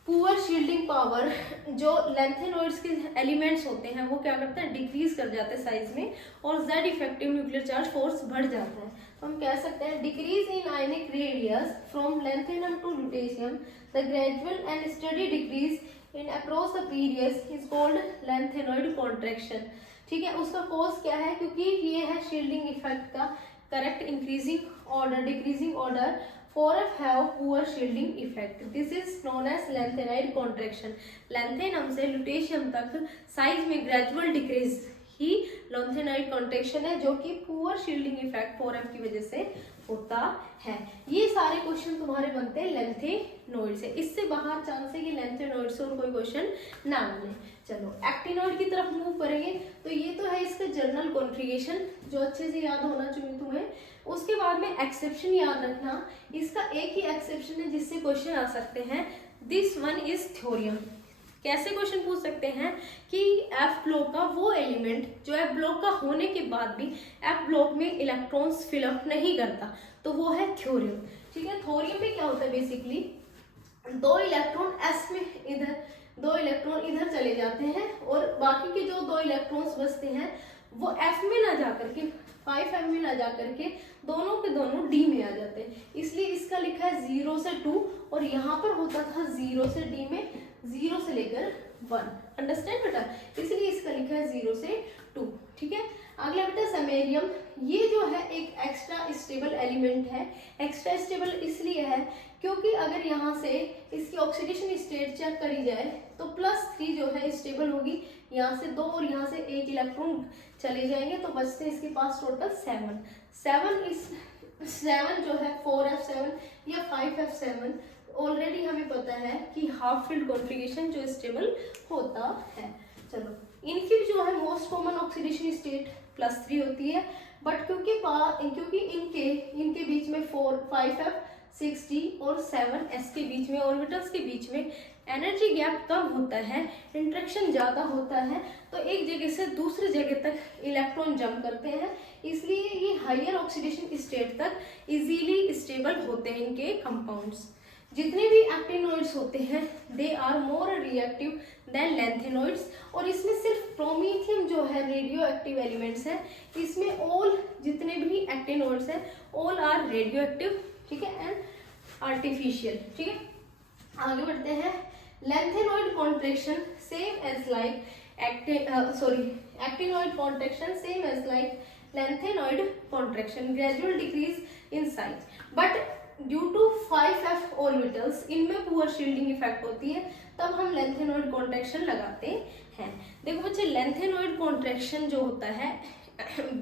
poor shielding power. जो लेंथेनॉइड्स के एलिमेंट्स होते हैं वो क्या करते हैं, डिक्रीज कर जाते हैं साइज में, और Z effective nuclear charge force बढ़ जाता है। तो हम कह सकते हैं decrease in ionic radius from lanthanum to lutetium, the gradual and study decrease in across the periods is called lanthanoid contraction. ठीक है, उसका कॉज क्या है, क्योंकि ये है शील्डिंग इफेक्ट का correct increasing order decreasing order. 4F have poor shielding effect. This is known as lanthanide contraction. Lanthanum से ल्यूटेशियम तक साइज में ग्रेजुअल डिक्रीज ही लैंथेनाइड कॉन्ट्रैक्शन है, जो कि पुअर शील्डिंग इफेक्ट 4F की वजह से होता है। ये सारे क्वेश्चन तुम्हारे बनते हैं लेंथेनॉइड से। इससे बाहर चांस है कि लेंथेनॉइड से और कोई क्वेश्चन ना बने। चलो एक्टिनॉइड की तरफ मूव करेंगे। तो ये तो है इसका जनरल कॉन्फ़िगरेशन जो अच्छे से याद होना चाहिए तुम्हें। उसके बाद में एक्सेप्शन याद रखना, इसका एक ही एक्सेप्शन है जिससे क्वेश्चन आ सकते हैं, दिस वन इज थ्योरियम। कैसे क्वेश्चन पूछ सकते हैं कि F ब्लॉक का वो एलिमेंट जो F ब्लॉक का होने के बाद भी F ब्लॉक में इलेक्ट्रॉन्स फिलअप नहीं करता, तो वो है थ्योरियम। ठीक है, थ्योरियम में क्या होता है, बेसिकली 2 इलेक्ट्रॉन S में इधर, 2 इलेक्ट्रॉन इधर चले जाते हैं और बाकी के जो 2 इलेक्ट्रॉन्स बचते हैं वो F में ना जाकर के 5F में ना जाकर के दोनों के दोनों D में आ जाते हैं। इसलिए इसका लिखा है 0 से 2 और यहाँ पर होता था 0 से D में 0 से लेकर 1। अंडरस्टैंड बेटा, इसलिए इसका लिखा है 0 से 2। ठीक है, अगला बेटा समेरियम। ये जो है एक एक्स्ट्रा स्टेबल एलिमेंट है। एक्स्ट्रा स्टेबल इसलिए है क्योंकि अगर यहाँ से इसकी ऑक्सीडेशन स्टेट चेक करी जाए तो +3 जो है स्टेबल होगी, यहाँ से 2 और यहाँ से 1 इलेक्ट्रॉन चले जाएंगे तो बचते हैं इसके पास टोटल 7 जो है 4F7 या 5F7। ऑलरेडी हमें पता है कि हाफ फील्ड कॉन्फ़िगरेशन जो स्टेबल होता है। चलो इनकी जो है मोस्ट कॉमन ऑक्सीडेशन स्टेट +3 होती है, बट क्योंकि इनके बीच में 5F 6D और 7S के बीच में ऑर्बिटल्स के बीच में एनर्जी गैप कम होता है, इंट्रैक्शन ज़्यादा होता है, तो एक जगह से दूसरी जगह तक इलेक्ट्रॉन जंप करते हैं, इसलिए ये हायर ऑक्सीडेशन स्टेट तक इजीली स्टेबल होते हैं इनके कंपाउंड्स। जितने भी एक्टिनॉइड्स होते हैं they are more reactive than lanthanoids, और इसमें सिर्फ प्रोमीथियम जो है रेडियो एक्टिव एलिमेंट्स है, इसमें ऑल जितने भी एक्टिनॉइड्स हैं ऑल आर रेडियो एक्टिव। ठीक है, एंड आर्टिफिशियल। ठीक है, आगे बढ़ते हैं। Lanthanoid contraction same as like actinoid contraction same as like lengthenoid contraction, gradual decrease in size, but due to 5f orbitals इनमें पुअर शील्डिंग इफेक्ट होती है, तब हम लेंथेनॉइड कॉन्ट्रैक्शन लगाते हैं। देखो बच्चे, लेंथेनॉइड कॉन्ट्रैक्शन जो होता है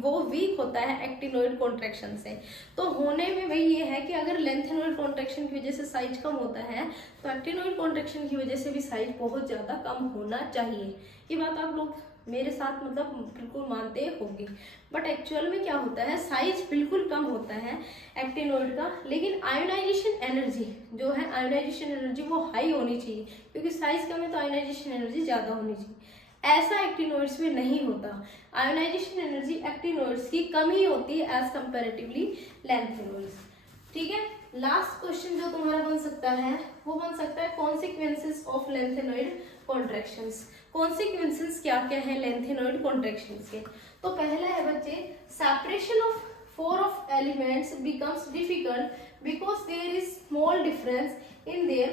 वो वीक होता है एक्टिनॉइड कॉन्ट्रैक्शन से। तो होने में वही ये है कि अगर लेंथेनॉइड कॉन्ट्रैक्शन की वजह से साइज कम होता है तो एक्टिनॉइड कॉन्ट्रैक्शन की वजह से भी साइज बहुत ज़्यादा कम होना चाहिए। ये बात आप लोग मेरे साथ मतलब बिल्कुल मानते होंगे, बट एक्चुअल में क्या होता है, साइज बिल्कुल कम होता है एक्टिनॉइड का, लेकिन आयोनाइजेशन एनर्जी जो है, आयोनाइजेशन एनर्जी वो हाई होनी चाहिए, क्योंकि साइज कम है तो आयोनाइजेशन एनर्जी ज़्यादा होनी चाहिए। ऐसा एक्टिनॉइड्स में नहीं होता। आयोनाइजेशन एनर्जी एक्टिनॉइड्स की कम ही होती है एज कंपेरेटिवली लेंथेनॉइड्स। ठीक है, लास्ट क्वेश्चन जो तुम्हारा बन सकता है वो बन सकता है consequences of lanthanoid contractions. Consequences क्या क्या है लेंथेनॉइड कॉन्ट्रैक्शंस के? तो पहला है बच्चे, separation of 4 of elements becomes difficult because there is small difference in their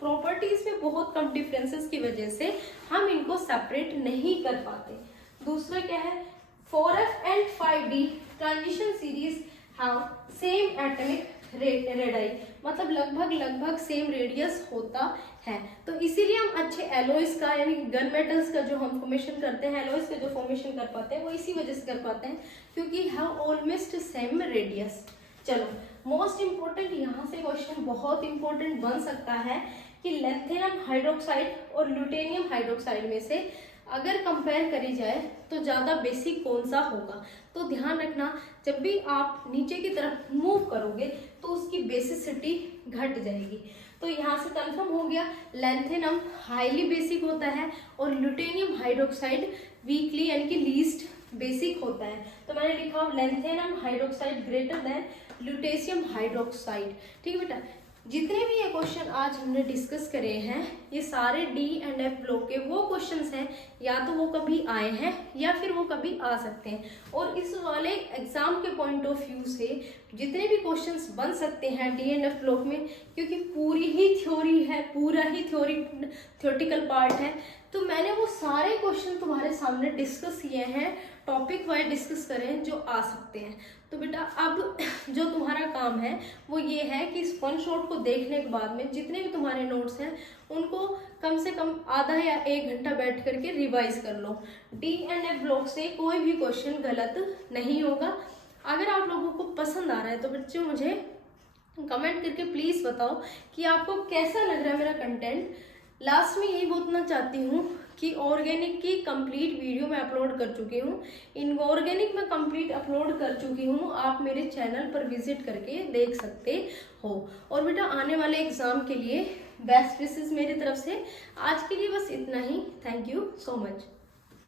properties में बहुत कम डिफरेंसेस की वजह से हम इनको सेपरेट नहीं कर पाते। दूसरा क्या है, 4f and 5d transition series have same atomic radius, मतलब लगभग सेम रेडियस होता है। तो इसीलिए हम अच्छे एलॉयज का यानी गन मेटल्स का जो हम फॉर्मेशन करते हैं, एलॉयज का जो फॉर्मेशन कर पाते हैं वो इसी वजह से कर पाते हैं क्योंकि हैव ऑलमोस्ट सेम रेडियस। चलो, मोस्ट इंपॉर्टेंट यहाँ से क्वेश्चन बहुत इंपॉर्टेंट बन सकता है कि लेंथेनम हाइड्रोक्साइड और ल्यूटेनियम हाइड्रोक्साइड में से अगर कंपेयर करी जाए तो ज़्यादा बेसिक कौन सा होगा। तो ध्यान रखना, जब भी आप नीचे की तरफ मूव करोगे तो उसकी बेसिसिटी घट जाएगी। तो यहाँ से कंफर्म हो गया, लेंथेनम हाईली बेसिक होता है और ल्यूटेनियम हाइड्रोक्साइड वीकली यानी कि लीस्ट बेसिक होता है। तो मैंने लिखा lanthanum hydroxide greater than lutetium hydroxide. ठीक है बेटा, जितने भी ये क्वेश्चन आज हमने डिस्कस करे हैं ये सारे डी एंड एफ ब्लॉक के वो क्वेश्चंस हैं, या तो वो कभी आए हैं या फिर वो कभी आ सकते हैं। और इस वाले एग्जाम के पॉइंट ऑफ व्यू से जितने भी क्वेश्चंस बन सकते हैं डी एंड एफ ब्लॉक में, क्योंकि पूरी ही थ्योरी है, पूरा ही थ्योरेटिकल पार्ट है, तो मैंने वो सारे क्वेश्चन तुम्हारे सामने डिस्कस किए हैं, टॉपिक वाइज डिस्कस करें जो आ सकते हैं। तो बेटा अब जो तुम्हारा काम है वो ये है कि इस वन शॉट को देखने के बाद में जितने भी तुम्हारे नोट्स हैं उनको कम से कम आधा या 1 घंटा बैठ करके रिवाइज कर लो। डी एंड एफ ब्लॉक से कोई भी क्वेश्चन गलत नहीं होगा। अगर आप लोगों को पसंद आ रहा है तो बच्चों मुझे कमेंट करके प्लीज़ बताओ कि आपको कैसा लग रहा है मेरा कंटेंट। लास्ट में यही बोलना चाहती हूँ कि ऑर्गेनिक की कंप्लीट वीडियो मैं अपलोड कर चुकी हूँ, इनऑर्गेनिक मैं कंप्लीट अपलोड कर चुकी हूँ, आप मेरे चैनल पर विजिट करके देख सकते हो। और बेटा आने वाले एग्जाम के लिए बेस्ट विशेस मेरी तरफ से। आज के लिए बस इतना ही। Thank you so much.